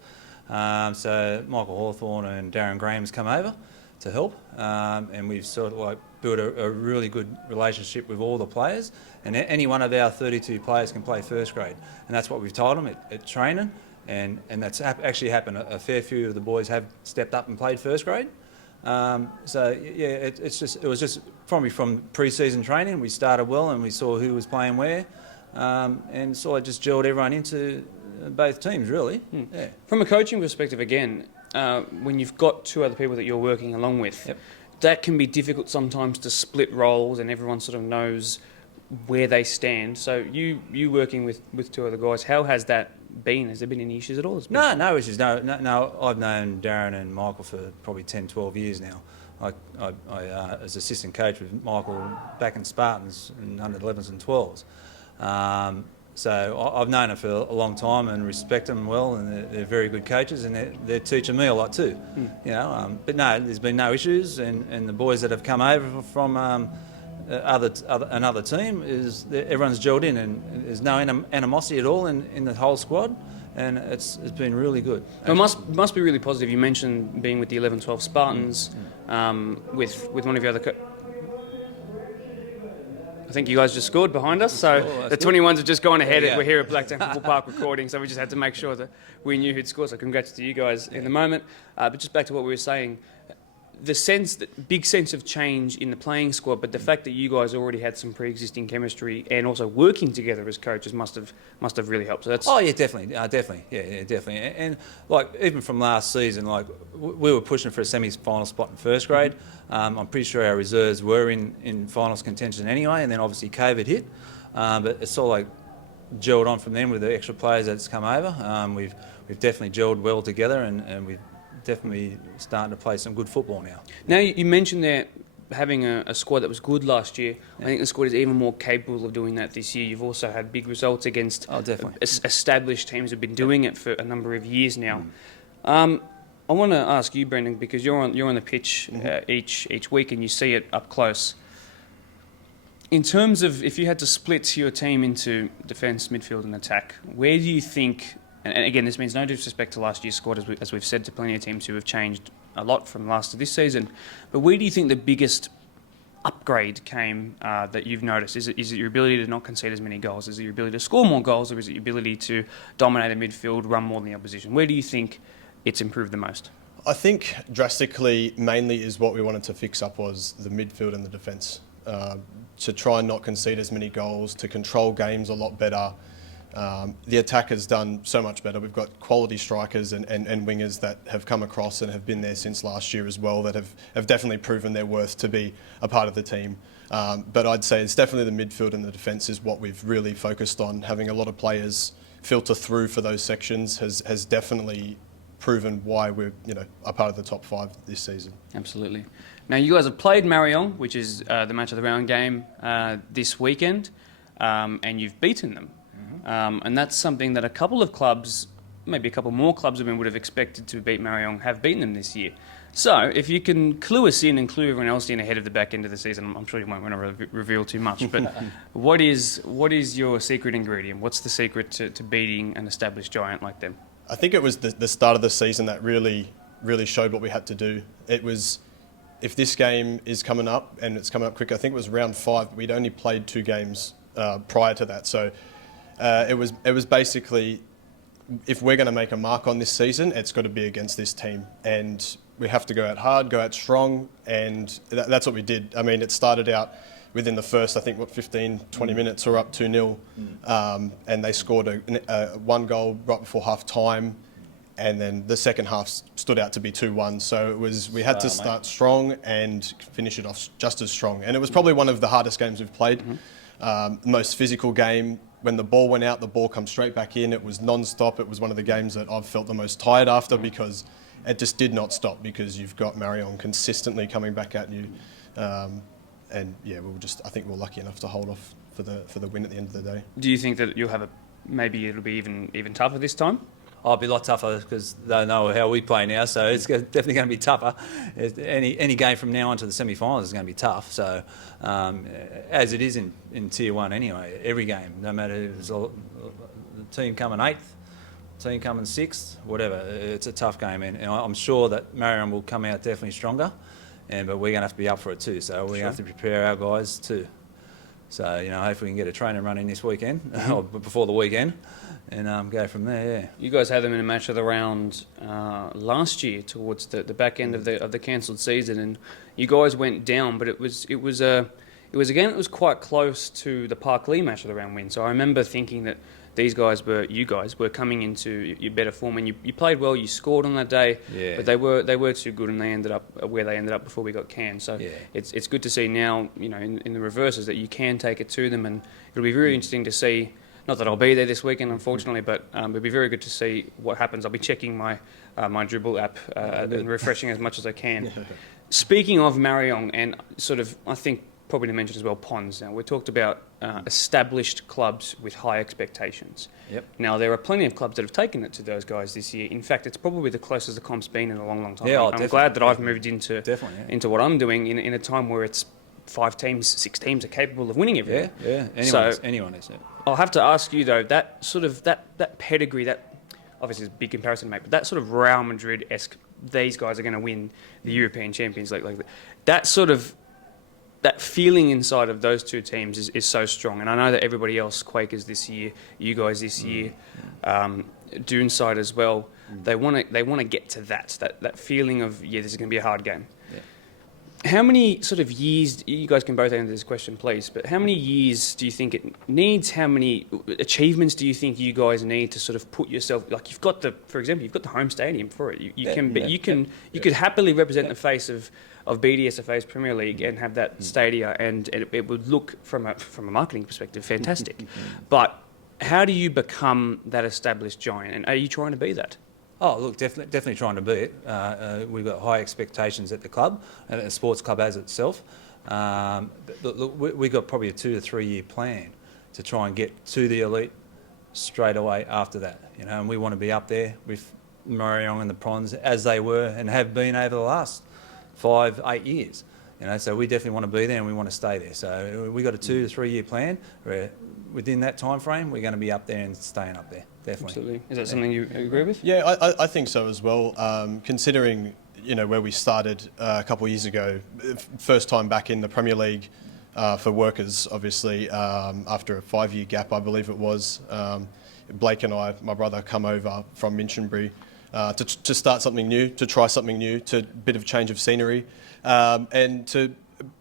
So Michael Hawthorne and Darren Graham's come over to help, and we've sort of like built a really good relationship with all the players. And any one of our 32 players can play first grade, and that's what we've told them at training. And that's actually happened. A fair few of the boys have stepped up and played first grade. So yeah, it was just probably from pre-season training. We started well, and we saw who was playing where, and so I just gelled everyone into both teams really. Yeah. From a coaching perspective, again, when you've got two other people that you're working along with, Yep. that can be difficult sometimes to split roles, and everyone sort of knows where they stand. So you working with two other guys, how has that been? Has there been any issues at all? No issues. No. I've known Darren and Michael for probably 10, 12 years now. I as assistant coach with Michael back in Spartans in under 11s and 12s. So I've known them for a long time and respect them well, and they're very good coaches, and they're teaching me a lot too. But no, there's been no issues, and the boys that have come over from another team everyone's gelled in, and there's no animosity at all in the whole squad, and it's been really good. It must be really positive. You mentioned being with the 11-12 Spartans, with one of your other. I think you guys just scored behind us, so the 21s have just gone ahead. Yeah. We're here at Blacktown Football Park recording, so we just had to make sure that we knew who'd score. So congrats to you guys in the moment. But just back to what we were saying. The big sense of change in the playing squad, but the fact that you guys already had some pre-existing chemistry and also working together as coaches must have really helped. So that's Definitely, definitely. And like even from last season, like we were pushing for a semi-final spot in first grade. I'm pretty sure our reserves were in finals contention anyway, and then obviously COVID hit. But it's sort of like gelled on from then with the extra players that's come over. We've definitely gelled well together, and we've definitely starting to play some good football now. Now you mentioned there having a squad that was good last year. I think the squad is even more capable of doing that this year. You've also had big results against established teams who've been doing it for a number of years now. I want to ask you, Brendan, because you're on the pitch each week and you see it up close. In terms of if you had to split your team into defence, midfield and attack, where do you think, and again this means no disrespect to last year's squad as we've said to plenty of teams who have changed a lot from last to this season, but where do you think the biggest upgrade came that you've noticed? Is it your ability to not concede as many goals? Is it your ability to score more goals, or is it your ability to dominate the midfield, run more than the opposition? Where do you think it's improved the most? I think drastically, mainly is what we wanted to fix up was the midfield and the defence. To try and not concede as many goals, to control games a lot better. The attack has done so much better. We've got quality strikers and wingers that have come across and have been there since last year as well, that have definitely proven their worth to be a part of the team. But I'd say it's definitely the midfield and the defence is what we've really focused on. Having a lot of players filter through for those sections has definitely proven why we're a part of the top 5 this season. Absolutely. Now you guys have played Marayong, which is the match of the round game this weekend, and you've beaten them. And that's something that a couple of clubs, maybe a couple more clubs would have expected to beat Marayong, have beaten them this year. So if you can clue us in and clue everyone else in ahead of the back end of the season, I'm sure you won't want to reveal too much, but what is your secret ingredient? What's the secret to beating an established giant like them? I think it was the start of the season that really showed what we had to do. It was, if this game is coming up and it's coming up quick, I think it was round 5, but we'd only played 2 games prior to that. So it was basically, if we're going to make a mark on this season, it's got to be against this team. And we have to go out hard, go out strong, and that's what we did. I mean, it started out within the first, 15, 20 minutes, we're up 2-0, and they scored a 1 goal right before half time, and then the second half stood out to be 2-1. So we had to start strong and finish it off just as strong. And it was probably one of the hardest games we've played, most physical game. When the ball went out, the ball comes straight back in. It was non-stop. It was one of the games that I've felt the most tired after because it just did not stop, because you've got Marayong consistently coming back at you. And yeah, I think we're lucky enough to hold off for the win at the end of the day. Do you think that you'll have maybe it'll be even tougher this time? I'll be a lot tougher because they know how we play now, so it's definitely going to be tougher. Any game from now on to the semi-finals is going to be tough. So, as it is in Tier 1 anyway, every game, no matter if it's the team coming 8th, team coming 6th, whatever, it's a tough game. And I'm sure that Marayong will come out definitely stronger, but we're going to have to be up for it too. So we're going to have to prepare our guys too. So, hopefully we can get a training run in this weekend, or before the weekend, and go from there, yeah. You guys had them in a match of the round last year towards the back end of the cancelled season, and you guys went down, but it was quite close to the Park Lee match of the round win. So I remember thinking that you guys were coming into your better form, and you played well, you scored on that day, but they were too good, and they ended up where they ended up before we got canned. So it's good to see now, in the reverses, that you can take it to them, and it'll be very interesting to see. Not that I'll be there this weekend, unfortunately, but it'll be very good to see what happens. I'll be checking my Dribble app and refreshing as much as I can. Speaking of Marayong, and I think probably to mention as well, Ponds. Now, we talked about established clubs with high expectations. Yep. Now, there are plenty of clubs that have taken it to those guys this year. In fact, it's probably the closest the comp's been in a long, long time. Yeah, I'm glad that I've moved into what I'm doing in a time where it's 5 teams, 6 teams are capable of winning everything. Yeah. Anyone is. Yeah. I'll have to ask you though, that pedigree, that obviously is a big comparison to make, but that sort of Real Madrid-esque, these guys are going to win the European Champions League, like that feeling inside of those 2 teams is so strong. And I know that everybody else, Quakers this year, you guys this year, Doonside as well, they want to get to that feeling of, this is going to be a hard game. Yeah. How many sort of years, you guys can both answer this question, please, but how many years do you think it needs? How many achievements do you think you guys need to sort of put yourself, like for example, you've got the home stadium for it. You could happily represent the face of BDSFA's Premier League and have that stadia, and it would look from a marketing perspective fantastic. But how do you become that established giant, and are you trying to be that? Oh, look, definitely trying to be it. We've got high expectations at the club, and the sports club as itself. Look, we've got probably a 2 to 3 year plan to try and get to the elite straight away after that. And we want to be up there with Marayong and the Prawns as they were and have been over the last 5-8 years. So we definitely want to be there and we want to stay there. So we got a 2 to 3 year plan where within that time frame we're going to be up there and staying up there. Definitely. Absolutely. Is that something you agree with? Yeah, I think so as well. Considering where we started a couple of years ago, first time back in the Premier League for Workers, obviously after a 5-year gap, I believe it was. Blake and I, my brother, come over from Minchinbury to start something new, to try something new, to a bit of change of scenery, and to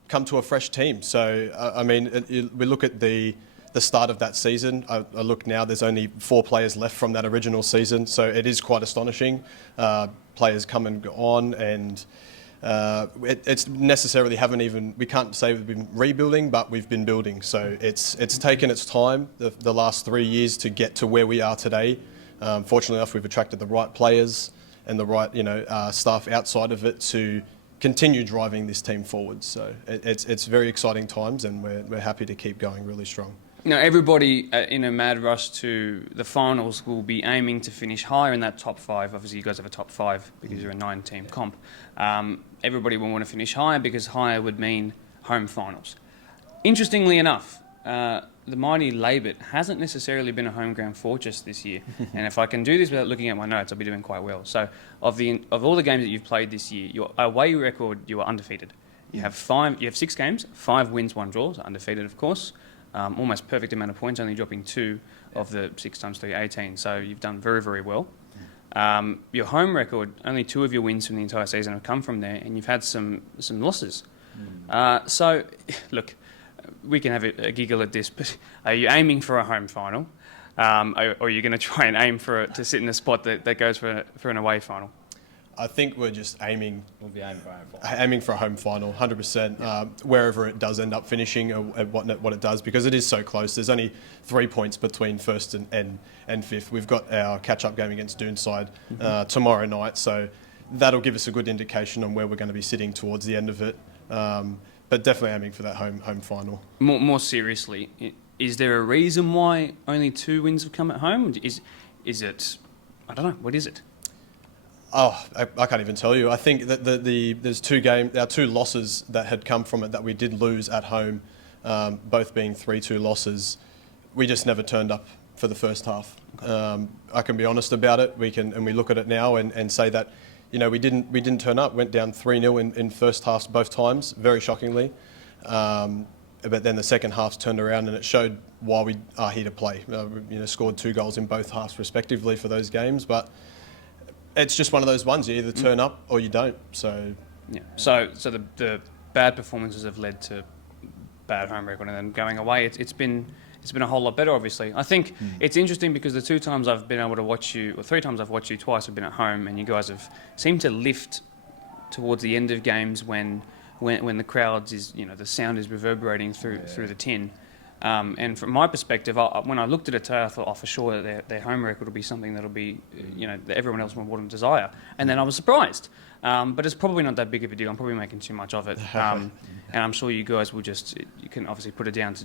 come to a fresh team. So we look at the start of that season. I look now, there's only 4 players left from that original season, so it is quite astonishing. Players come and go on, and it's necessarily we can't say we've been rebuilding, but we've been building. So it's taken its time, the last 3 years, to get to where we are today. Fortunately enough, we've attracted the right players and the right staff outside of it to continue driving this team forward. So it's very exciting times, and we're happy to keep going really strong. Now, everybody in a mad rush to the finals will be aiming to finish higher in that top 5. Obviously, you guys have a top 5 because you're a 9-team comp. Everybody will want to finish higher because higher would mean home finals. Interestingly enough, the mighty Labit hasn't necessarily been a home ground fortress this year. And if I can do this without looking at my notes, I'll be doing quite well. So of all the games that you've played this year, your away record, you are undefeated. You have 6 games, 5 wins, 1 draw, so undefeated, of course. Almost perfect amount of points, only dropping 2 of the 6 times 3, 18. So you've done very, very well. Your home record, only 2 of your wins from the entire season have come from there, and you've had some losses. So, look, we can have a giggle at this, but are you aiming for a home final? Or are you going to try and aim to sit in a spot that goes for an away final? I think we're just aiming. We'll be aiming for a home final. Aiming for a home final, 100%. Wherever it does end up finishing, or what it does, because it is so close. There's only 3 points between first and 5th. We've got our catch-up game against Doonside tomorrow night, so that'll give us a good indication on where we're going to be sitting towards the end of it. But definitely aiming for that home final. More seriously, is there a reason why only 2 wins have come at home? Is it? I don't know. What is it? Oh, I can't even tell you. I think that there's 2 our 2 losses that had come from it that we did lose at home, both being 3-2 losses. We just never turned up for the first half. Okay. I can be honest about it. We look at it now and say that, we didn't turn up. Went down 3-0 in first halves both times, very shockingly. But then the second half turned around and it showed why we are here to play. Scored 2 goals in both halves respectively for those games, but it's just one of those ones. You either turn up or you don't. So yeah. So the bad performances have led to bad home record, and then going away, it's been a whole lot better. Obviously, I think it's interesting because the 2 times I've been able to watch you, or 3 times I've watched you, twice have been at home, and you guys have seemed to lift towards the end of games when the crowds the sound is reverberating through the tin. And from my perspective, when I looked at it today, I thought, for sure that their home record will be something that'll be, that everyone else will want and desire. And then I was surprised. But it's probably not that big of a deal. I'm probably making too much of it. And I'm sure you guys will you can obviously put it down to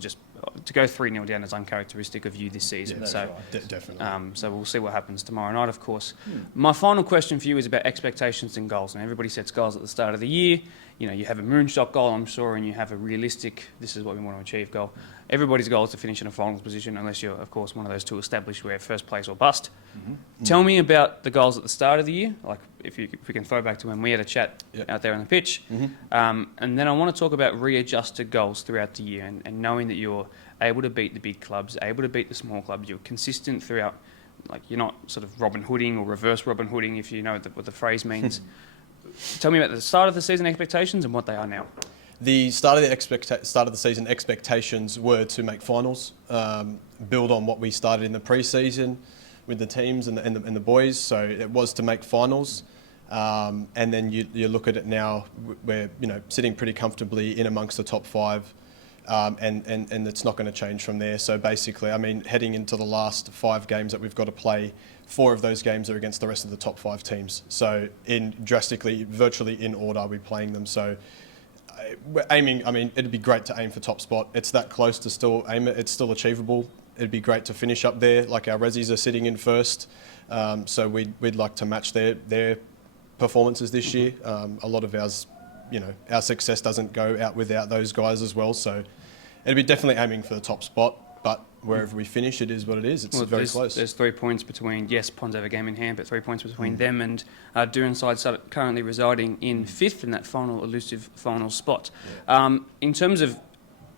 go 3-0 down is uncharacteristic of you this season. Yeah, so right. Definitely. So we'll see what happens tomorrow night, of course. My final question for you is about expectations and goals. And everybody sets goals at the start of the year. You have a moonshot goal, I'm sure, and you have a realistic, this is what we want to achieve goal. Everybody's goal is to finish in a finals position, unless you're, of course, one of those 2 established where first place or bust. Tell me about the goals at the start of the year, like if we can throw back to when we had a chat out there on the pitch. And then I want to talk about readjusted goals throughout the year and knowing that you're able to beat the big clubs, able to beat the small clubs, you're consistent throughout, like you're not sort of Robin Hooding or reverse Robin Hooding, if you know what the phrase means. Tell me about the start of the season expectations and what they are now. The start of the season expectations were to make finals, build on what we started in the pre-season with the teams and the boys. So it was to make finals, and then you look at it now. We're sitting pretty comfortably in amongst the top 5, and it's not going to change from there. So basically, heading into the last 5 games that we've got to play, 4 of those games are against the rest of the top 5 teams. So virtually in order, we're playing them. So we're aiming, it'd be great to aim for top spot. It's that close to still aim it. It's still achievable. It'd be great to finish up there, like our Rezzies are sitting in first. So we'd like to match their performances this year. A lot of ours our success doesn't go out without those guys as well. So it'd be definitely aiming for the top spot, but wherever we finish, it is what it is. It's very close. There's 3 points between, Ponds have a game in hand, but 3 points between them and Doonside currently residing in 5th in that final elusive final spot. Yeah. In terms of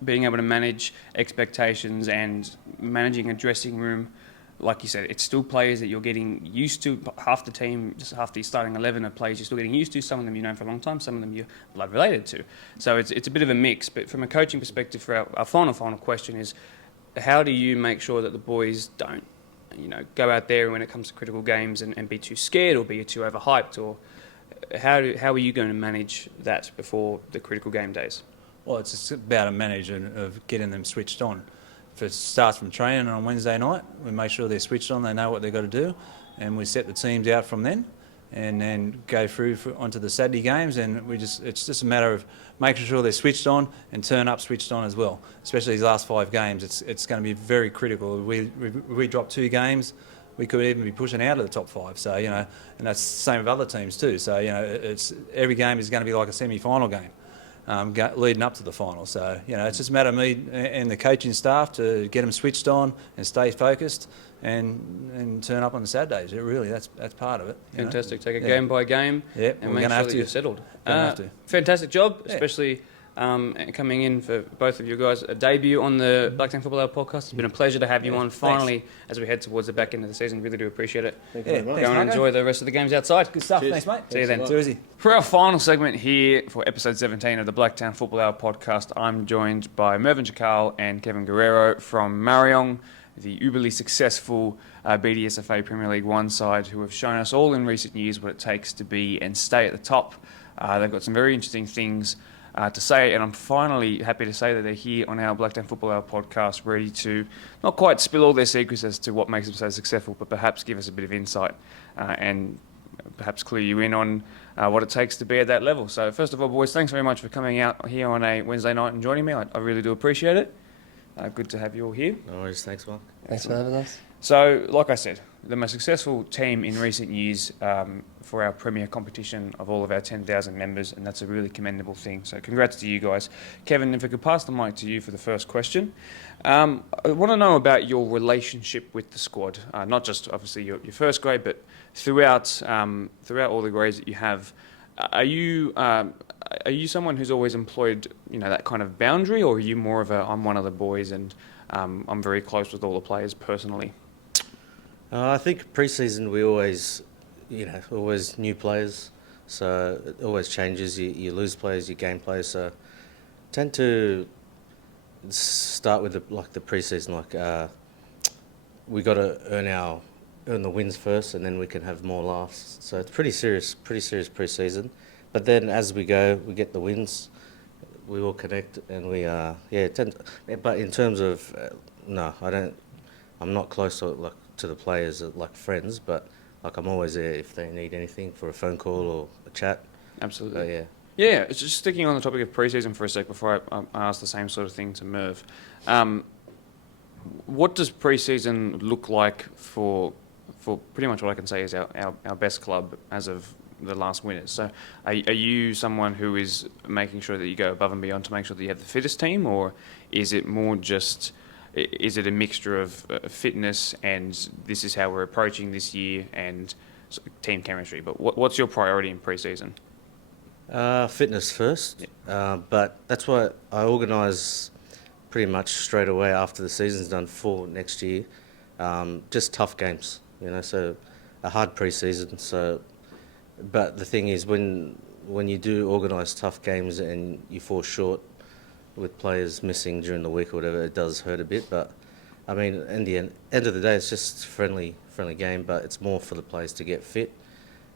being able to manage expectations and managing a dressing room, like you said, it's still players that you're getting used to. Half the team, just half the starting 11 are players you're still getting used to. Some of them you've known for a long time, some of them you're blood related to. So it's a bit of a mix. But from a coaching perspective, for our final question is, how do you make sure that the boys don't, go out there when it comes to critical games and be too scared or be too overhyped? Or how are you going to manage that before the critical game days? Well, it's just about a management of getting them switched on. If it starts from training on Wednesday night, we make sure they're switched on, they know what they've got to do, and we set the teams out from then, and then go through onto the Saturday games, and it's just a matter of making sure they're switched on and turn up switched on as well. Especially these last 5 games, it's going to be very critical. We drop 2 games, we could even be pushing out of the top 5. So and that's the same with other teams too. So it's every game is going to be like a semi-final game. Leading up to the final. So, it's just a matter of me and the coaching staff to get them switched on and stay focused and turn up on the Saturdays. That's part of it. Fantastic. Take it game by game and make sure that you're settled. Fantastic job, especially coming in for both of you guys. A debut on the Blacktown Football Hour podcast. It's been a pleasure to have you on finally as we head towards the back end of the season. Really do appreciate it. Thank you very much. Go and enjoy the rest of the games outside. Good stuff. Cheers. Thanks, mate. See you then. Too easy. For our final segment here for episode 17 of the Blacktown Football Hour podcast, I'm joined by Mervyn Chakal and Kevin Guerrero from Marayong, the uberly successful BDSFA Premier League 1 side who have shown us all in recent years what it takes to be and stay at the top. They've got some very interesting things to say, and I'm finally happy to say that they're here on our Blacktown Football Hour podcast, ready to not quite spill all their secrets as to what makes them so successful, but perhaps give us a bit of insight and perhaps clue you in on what it takes to be at that level. So first of all, boys, thanks very much for coming out here on a Wednesday night and joining me. I really do appreciate it. Good to have you all here. No worries, thanks, Mark. Thanks for having us. So, like I said, the most successful team in recent years for our premier competition of all of our 10,000 members, and that's a really commendable thing. So congrats to you guys. Kevin, if I could pass the mic to you for the first question. I want to know about your relationship with the squad, not just obviously your first grade, but throughout all the grades that you have. Are you someone who's always employed that kind of boundary, or are you more of a I'm one of the boys and I'm very close with all the players personally? I think pre-season we always new players, so it always changes. You lose players, you gain players. So tend to start with the pre-season. We got to earn the wins first, and then we can have more laughs. So it's pretty serious pre-season. But then as we go, we get the wins. We all connect, and we But in terms of no, I don't. I'm not close to the players like friends, but I'm always there if they need anything for a phone call or a chat. Absolutely. Yeah, it's just sticking on the topic of pre-season for a sec before I ask the same sort of thing to Merv. What does pre-season look like for pretty much what I can say is our best club as of the last winners? So are you someone who is making sure that you go above and beyond to make sure that you have the fittest team, or is it more just... Is it a mixture of fitness and this is how we're approaching this year and team chemistry? But what's your priority in pre-season? Fitness first, but that's why I organise pretty much straight away after the season's done for next year. Just tough games, so a hard pre-season. So, but the thing is, when you do organise tough games and you fall short, with players missing during the week or whatever, it does hurt a bit. But I mean, in the end of the day, it's just friendly game. But it's more for the players to get fit,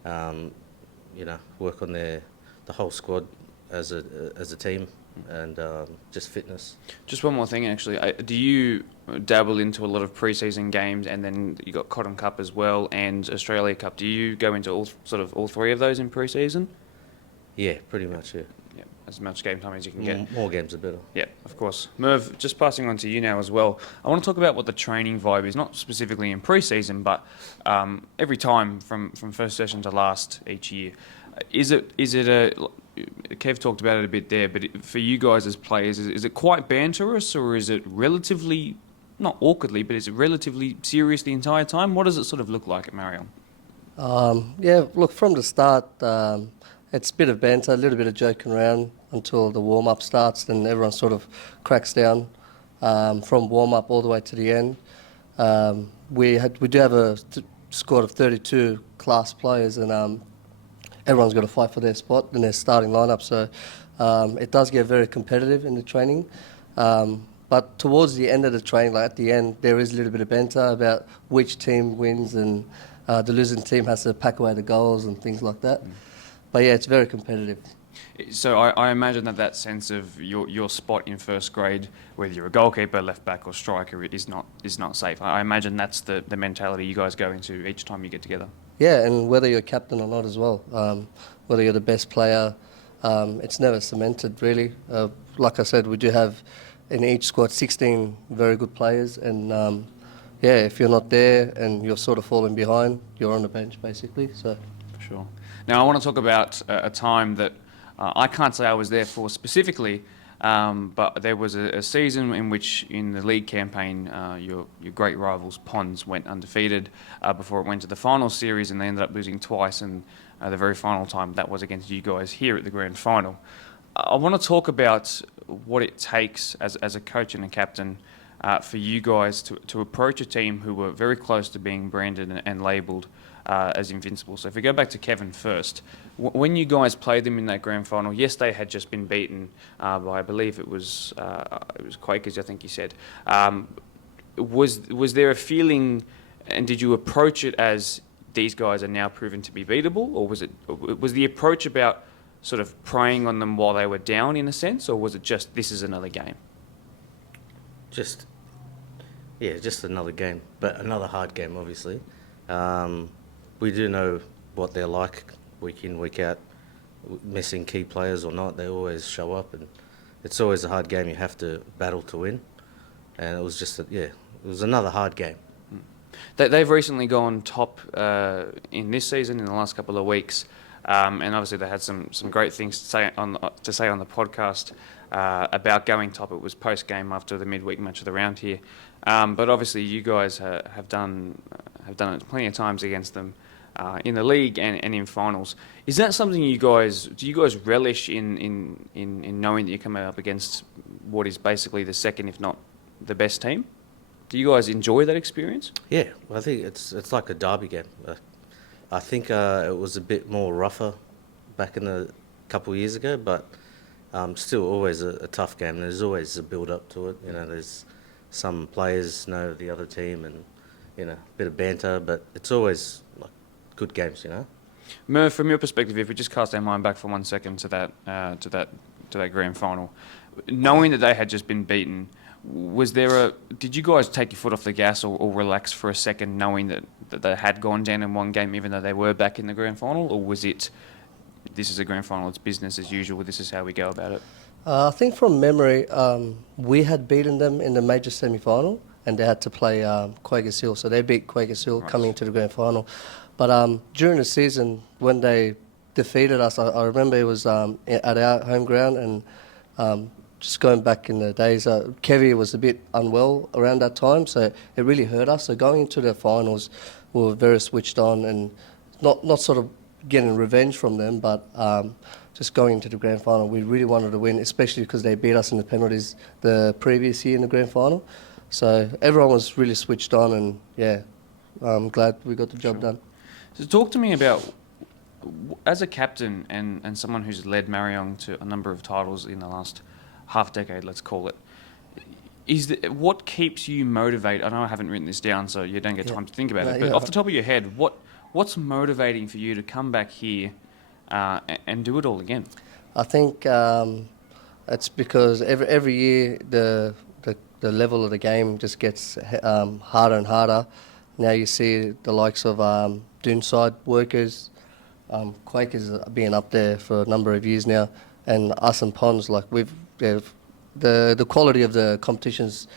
work on the whole squad as a team, and just fitness. Just one more thing, actually. Do you dabble into a lot of pre-season games, and then you got Cotton Cup as well and Australia Cup? Do you go into all three of those in pre-season? Yeah, pretty much. Yeah. As much game time as you can get. More games are better. Yeah, of course. Merv, just passing on to you now as well. I want to talk about what the training vibe is, not specifically in pre-season, but every time from first session to last each year. Is it Kev talked about it a bit there, but for you guys as players, is it quite banterous, or is it relatively, not awkwardly, but is it relatively serious the entire time? What does it sort of look like at Marayong? Yeah, look, from the start, it's a bit of banter, a little bit of joking around until the warm-up starts, then everyone sort of cracks down from warm-up all the way to the end. We do have a squad of 32 class players, and everyone's got to fight for their spot in their starting lineup, so it does get very competitive in the training. But towards the end of the training, like at the end, there is a little bit of banter about which team wins, and the losing team has to pack away the goals and things like that. But yeah, it's very competitive. So I imagine that sense of your spot in first grade, whether you're a goalkeeper, left back or striker, is not safe. I imagine that's the mentality you guys go into each time you get together. Yeah, and whether you're captain or not as well, whether you're the best player, it's never cemented really. Like I said, we do have in each squad 16 very good players, and yeah, if you're not there and you're sort of falling behind, you're on the bench basically. So. Sure. Now I want to talk about a time that I can't say I was there for specifically, but there was a season in which, in the league campaign, your great rivals Ponds went undefeated before it went to the final series, and they ended up losing twice, and the very final time that was against you guys here at the grand final. I want to talk about what it takes as a coach and a captain for you guys to approach a team who were very close to being branded and labelled as invincible. So if we go back to Kevin first, when you guys played them in that grand final, yes, they had just been beaten by, I believe it was Quakers, I think you said. Was there a feeling, and did you approach it as these guys are now proven to be beatable, or was the approach about sort of preying on them while they were down in a sense, or was it just this is another game? Just another game, but another hard game, obviously. We do know what they're like week in, week out. Missing key players or not, they always show up, and it's always a hard game you have to battle to win. And it was just, it was another hard game. They've recently gone top in this season in the last couple of weeks, and obviously they had some great things to say on the podcast about going top. It was post game after the midweek match of the round here, but obviously you guys have done it plenty of times against them in the league and in finals. Is that something do you guys relish in knowing that you're coming up against what is basically the second, if not the best team? Do you guys enjoy that experience? Yeah, I think it's like a derby game. I think it was a bit more rougher back in a couple of years ago, but still always a tough game. There's always a build-up to it. You know, there's some players know the other team, and a bit of banter, but it's always like good games. Merv, from your perspective, if we just cast our mind back for 1 second to that grand final, knowing that they had just been beaten, did you guys take your foot off the gas or relax for a second, knowing that they had gone down in one game, even though they were back in the grand final, or was it, this is a grand final, it's business as usual, this is how we go about it? I think from memory, we had beaten them in the major semi-final, and they had to play Quakers Hill, so they beat Quakers Hill coming into the grand final. But during the season, when they defeated us, I remember it was at our home ground, and just going back in the days, Kevy was a bit unwell around that time, so it really hurt us. So going into the finals, we were very switched on, and not sort of getting revenge from them, but just going into the grand final, we really wanted to win, especially because they beat us in the penalties the previous year in the grand final. So everyone was really switched on, and yeah, I'm glad we got the job done. So talk to me about, as a captain and someone who's led Marayong to a number of titles in the last half decade, let's call it, what keeps you motivated? I know I haven't written this down, so you don't get time to think about it, but off the top of your head, what's motivating for you to come back here and do it all again? I think it's because every year the level of the game just gets harder and harder. Now you see the likes of Doonside Workers, Quakers being up there for a number of years now, and us and Ponds, like the quality of the competition's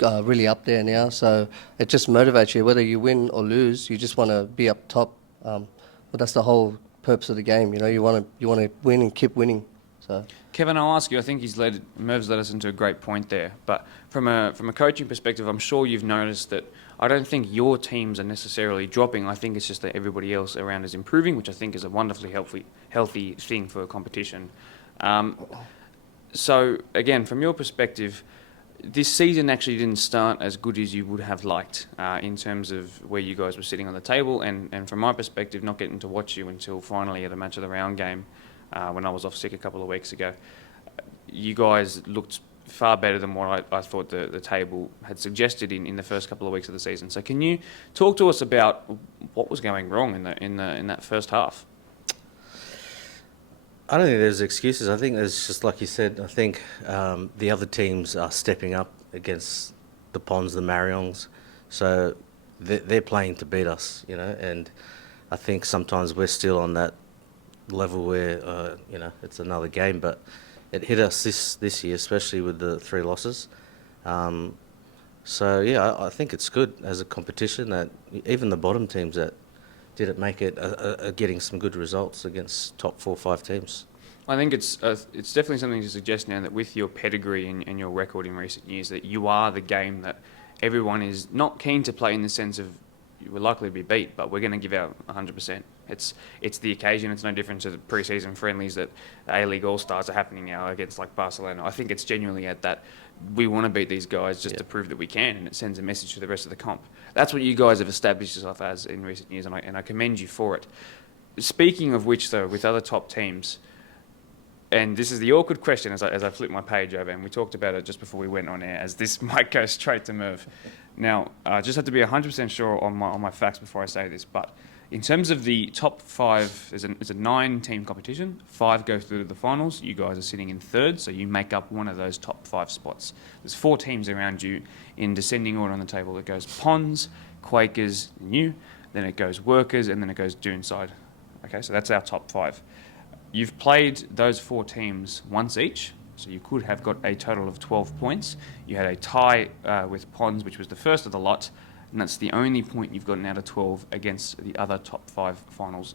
really up there now, so it just motivates you. Whether you win or lose, you just want to be up top. But that's the whole purpose of the game. You know, you want to win and keep winning. So. Kevin, I'll ask you. I think Merv's led us into a great point there. But from a coaching perspective, I'm sure you've noticed that I don't think your teams are necessarily dropping. I think it's just that everybody else around is improving, which I think is a wonderfully healthy thing for a competition. So again, from your perspective, this season actually didn't start as good as you would have liked in terms of where you guys were sitting on the table, and from my perspective, not getting to watch you until finally at a match of the round game when I was off sick a couple of weeks ago. You guys looked far better than what I thought the table had suggested in the first couple of weeks of the season. So can you talk to us about what was going wrong in that first half? I don't think there's excuses. I think there's just like you said. I think the other teams are stepping up against the Ponds, the Marayongs, so they're playing to beat us, you know. And I think sometimes we're still on that level where you know, it's another game, but it hit us this year, especially with the 3 losses. So yeah, I think it's good as a competition that even the bottom teams that didn't make it are getting some good results against top 4 or 5 teams. I think it's definitely something to suggest now that with your pedigree and your record in recent years, that you are the game that everyone is not keen to play in the sense of we're likely to be beat, but we're going to give out 100%. It's the occasion. It's no different to the pre-season friendlies that A-League All-Stars are happening now against like Barcelona. I think it's genuinely at that we want to beat these guys just to prove that we can, and it sends a message to the rest of the comp. That's what you guys have established yourself as in recent years, and I commend you for it. Speaking of which, though, with other top teams, and this is the awkward question as I flip my page over, and we talked about it just before we went on air, as this might go straight to Merv. Now, I just have to be 100% sure on my facts before I say this, but in terms of the top 5, it's a 9-team competition. 5 go through to the finals. You guys are sitting in 3rd, so you make up one of those top 5 spots. There's 4 teams around you in descending order on the table. It goes Ponds, Quakers, and you. Then it goes Workers, and then it goes Doonside. Okay, so that's our top 5. You've played those 4 teams once each, so you could have got a total of 12 points. You had a tie with Ponds, which was the first of the lot, and that's the only point you've gotten out of 12 against the other top 5 finals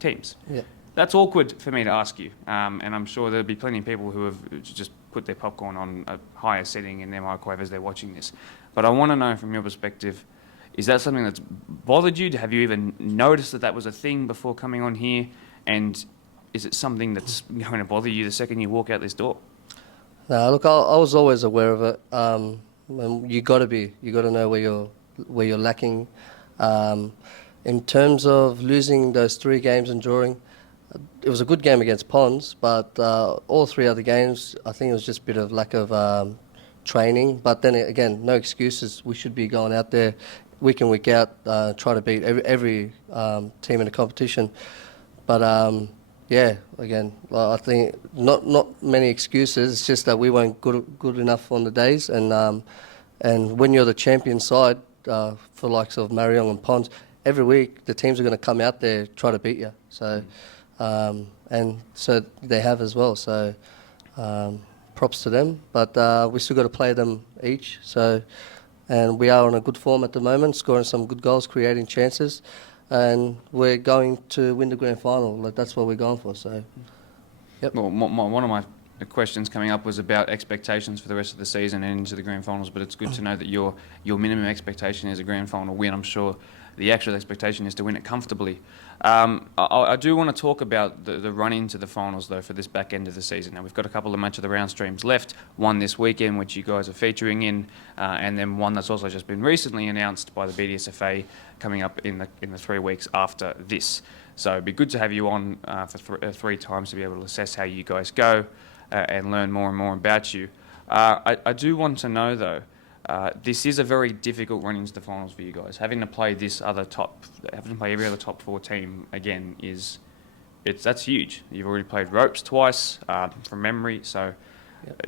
teams. Yeah. That's awkward for me to ask you, and I'm sure there'll be plenty of people who have just put their popcorn on a higher setting in their microwave as they're watching this. But I want to know from your perspective, is that something that's bothered you? Have you even noticed that was a thing before coming on here? And is it something that's going to bother you the second you walk out this door? No, look, I was always aware of it. And you got to know where you're lacking. In terms of losing those 3 games and drawing, it was a good game against Ponds, but all 3 other games, I think it was just a bit of lack of training. But then again, no excuses. We should be going out there week in, week out, try to beat every team in the competition. But yeah, again, I think not many excuses. It's just that we weren't good enough on the days, and when you're the champion side for likes of Marayong and Ponds, every week the teams are going to come out there try to beat you. So and so they have as well. So props to them. But we still got to play them each. So and we are on a good form at the moment, scoring some good goals, creating chances. And we're going to win the grand final. Like, that's what we're going for. So, yep. Well, one of my questions coming up was about expectations for the rest of the season and into the grand finals. But it's good to know that your minimum expectation is a grand final win. I'm sure the actual expectation is to win it comfortably. I do want to talk about the run into the finals, though, for this back end of the season. Now, we've got a couple of match of the round streams left. One this weekend, which you guys are featuring in, and then one that's also just been recently announced by the BDSFA coming up in the 3 weeks after this. So it'd be good to have you on for 3 times to be able to assess how you guys go and learn more and more about you. I do want to know, though, this is a very difficult run into the finals for you guys. Having to play every other top 4 team again that's huge. You've already played ropes twice from memory, so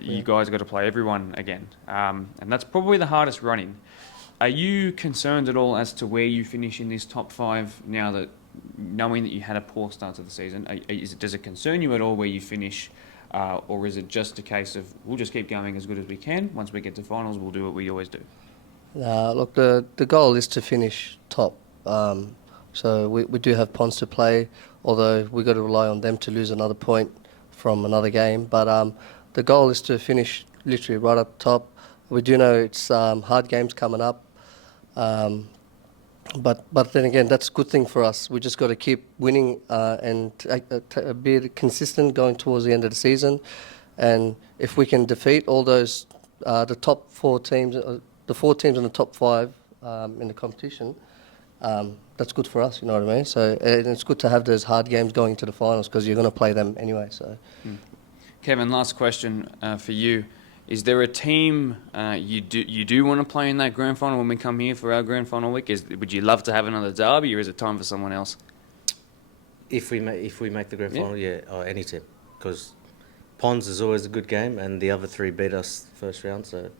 you guys got to play everyone again, and that's probably the hardest run-in. Are you concerned at all as to where you finish in this top 5 now that knowing that you had a poor start to the season? Does it concern you at all where you finish? Or is it just a case of we'll just keep going as good as we can? Once we get to finals, we'll do what we always do. Look, the goal is to finish top. So we do have Ponds to play. although we got to rely on them to lose another point from another game. But the goal is to finish literally right up top. We do know it's hard games coming up, but then again, that's a good thing for us. We just got to keep winning and be consistent going towards the end of the season. And if we can defeat all those the top 4 teams, the 4 teams in the top 5 in the competition, that's good for us. You know what I mean? So it's good to have those hard games going into the finals because you're going to play them anyway. So, Kevin, last question for you. Is there a team you do want to play in that grand final when we come here for our grand final week? Would you love to have another derby, or is it time for someone else? If we make the grand final, yeah, or any team, because Ponds is always a good game, and the other 3 beat us first round, so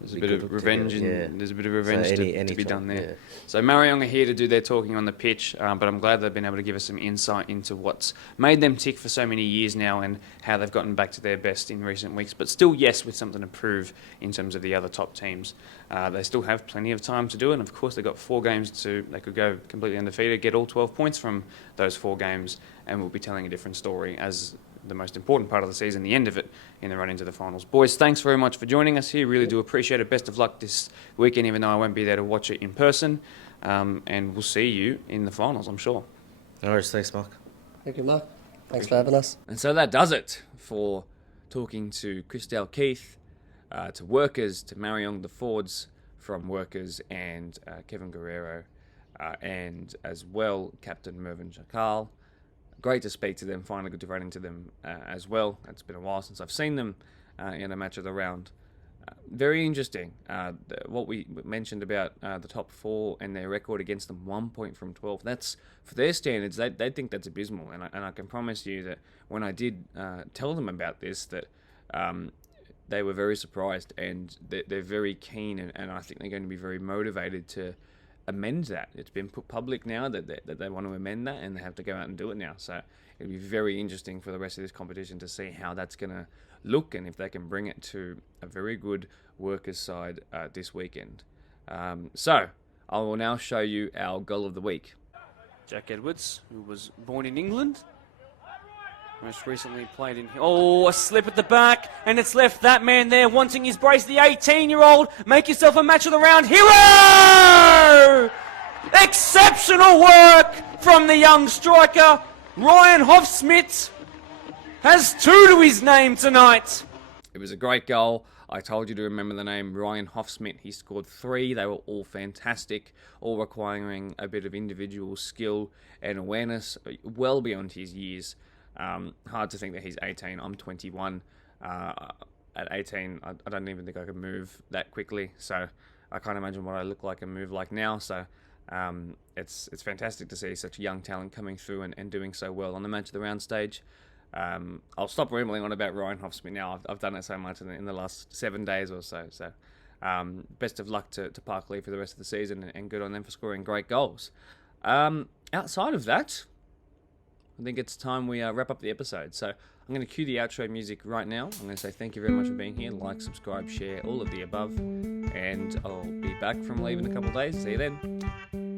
there's a bit of revenge. There's a bit of revenge to be done there. Yeah. So Marayong are here to do their talking on the pitch, but I'm glad they've been able to give us some insight into what's made them tick for so many years now and how they've gotten back to their best in recent weeks. But still, yes, with something to prove in terms of the other top teams. They still have plenty of time to do it, and of course they've got 4 games they could go completely undefeated, get all 12 points from those 4 games, and we'll be telling a different story as the most important part of the season, the end of it, in the run into the finals. Boys, thanks very much for joining us here. Really do appreciate it. Best of luck this weekend, even though I won't be there to watch it in person. And we'll see you in the finals, I'm sure. No worries, thanks, Mark. thank you, Mark. Thanks for having us. And so that does it for talking to Chrisdale Keith, to Workers, to Marayong the Fords from Workers, and Kevin Guerrero, and as well Captain Mervyn Chakal. Great to speak to them, finally good to run into them as well. It's been a while since I've seen them in a match of the round. Very interesting. What we mentioned about the top 4 and their record against them, 1 point from 12. That's, for their standards, they think that's abysmal. And I can promise you that when I did tell them about this, that they were very surprised, and they're very keen, and I think they're going to be very motivated to amend that. It's been put public now that they want to amend that, and they have to go out and do it now. So it'll be very interesting for the rest of this competition to see how that's going to look, and if they can bring it to a very good Workers side this weekend. So I will now show you our goal of the week. Jack Edwards, who was born in England, most recently played in... Oh, a slip at the back, and it's left that man there wanting his brace, the 18-year-old. Make yourself a match of the round hero! Exceptional work from the young striker. Ryan Hofsmith has 2 to his name tonight. It was a great goal. I told you to remember the name Ryan Hofsmith. He scored 3. They were all fantastic, all requiring a bit of individual skill and awareness, well beyond his years. Hard to think that he's 18. I'm 21. At 18, I don't even think I could move that quickly. So I can't imagine what I look like and move like now. So it's fantastic to see such young talent coming through and doing so well on the match of the round stage. I'll stop rambling on about Ryan Hofsmith now. I've done it so much in the last 7 days or so. So best of luck to Parkley for the rest of the season, and good on them for scoring great goals. Outside of that, I think it's time we wrap up the episode. So I'm going to cue the outro music right now. I'm going to say thank you very much for being here. Like, subscribe, share, all of the above. And I'll be back from leave in a couple of days. See you then.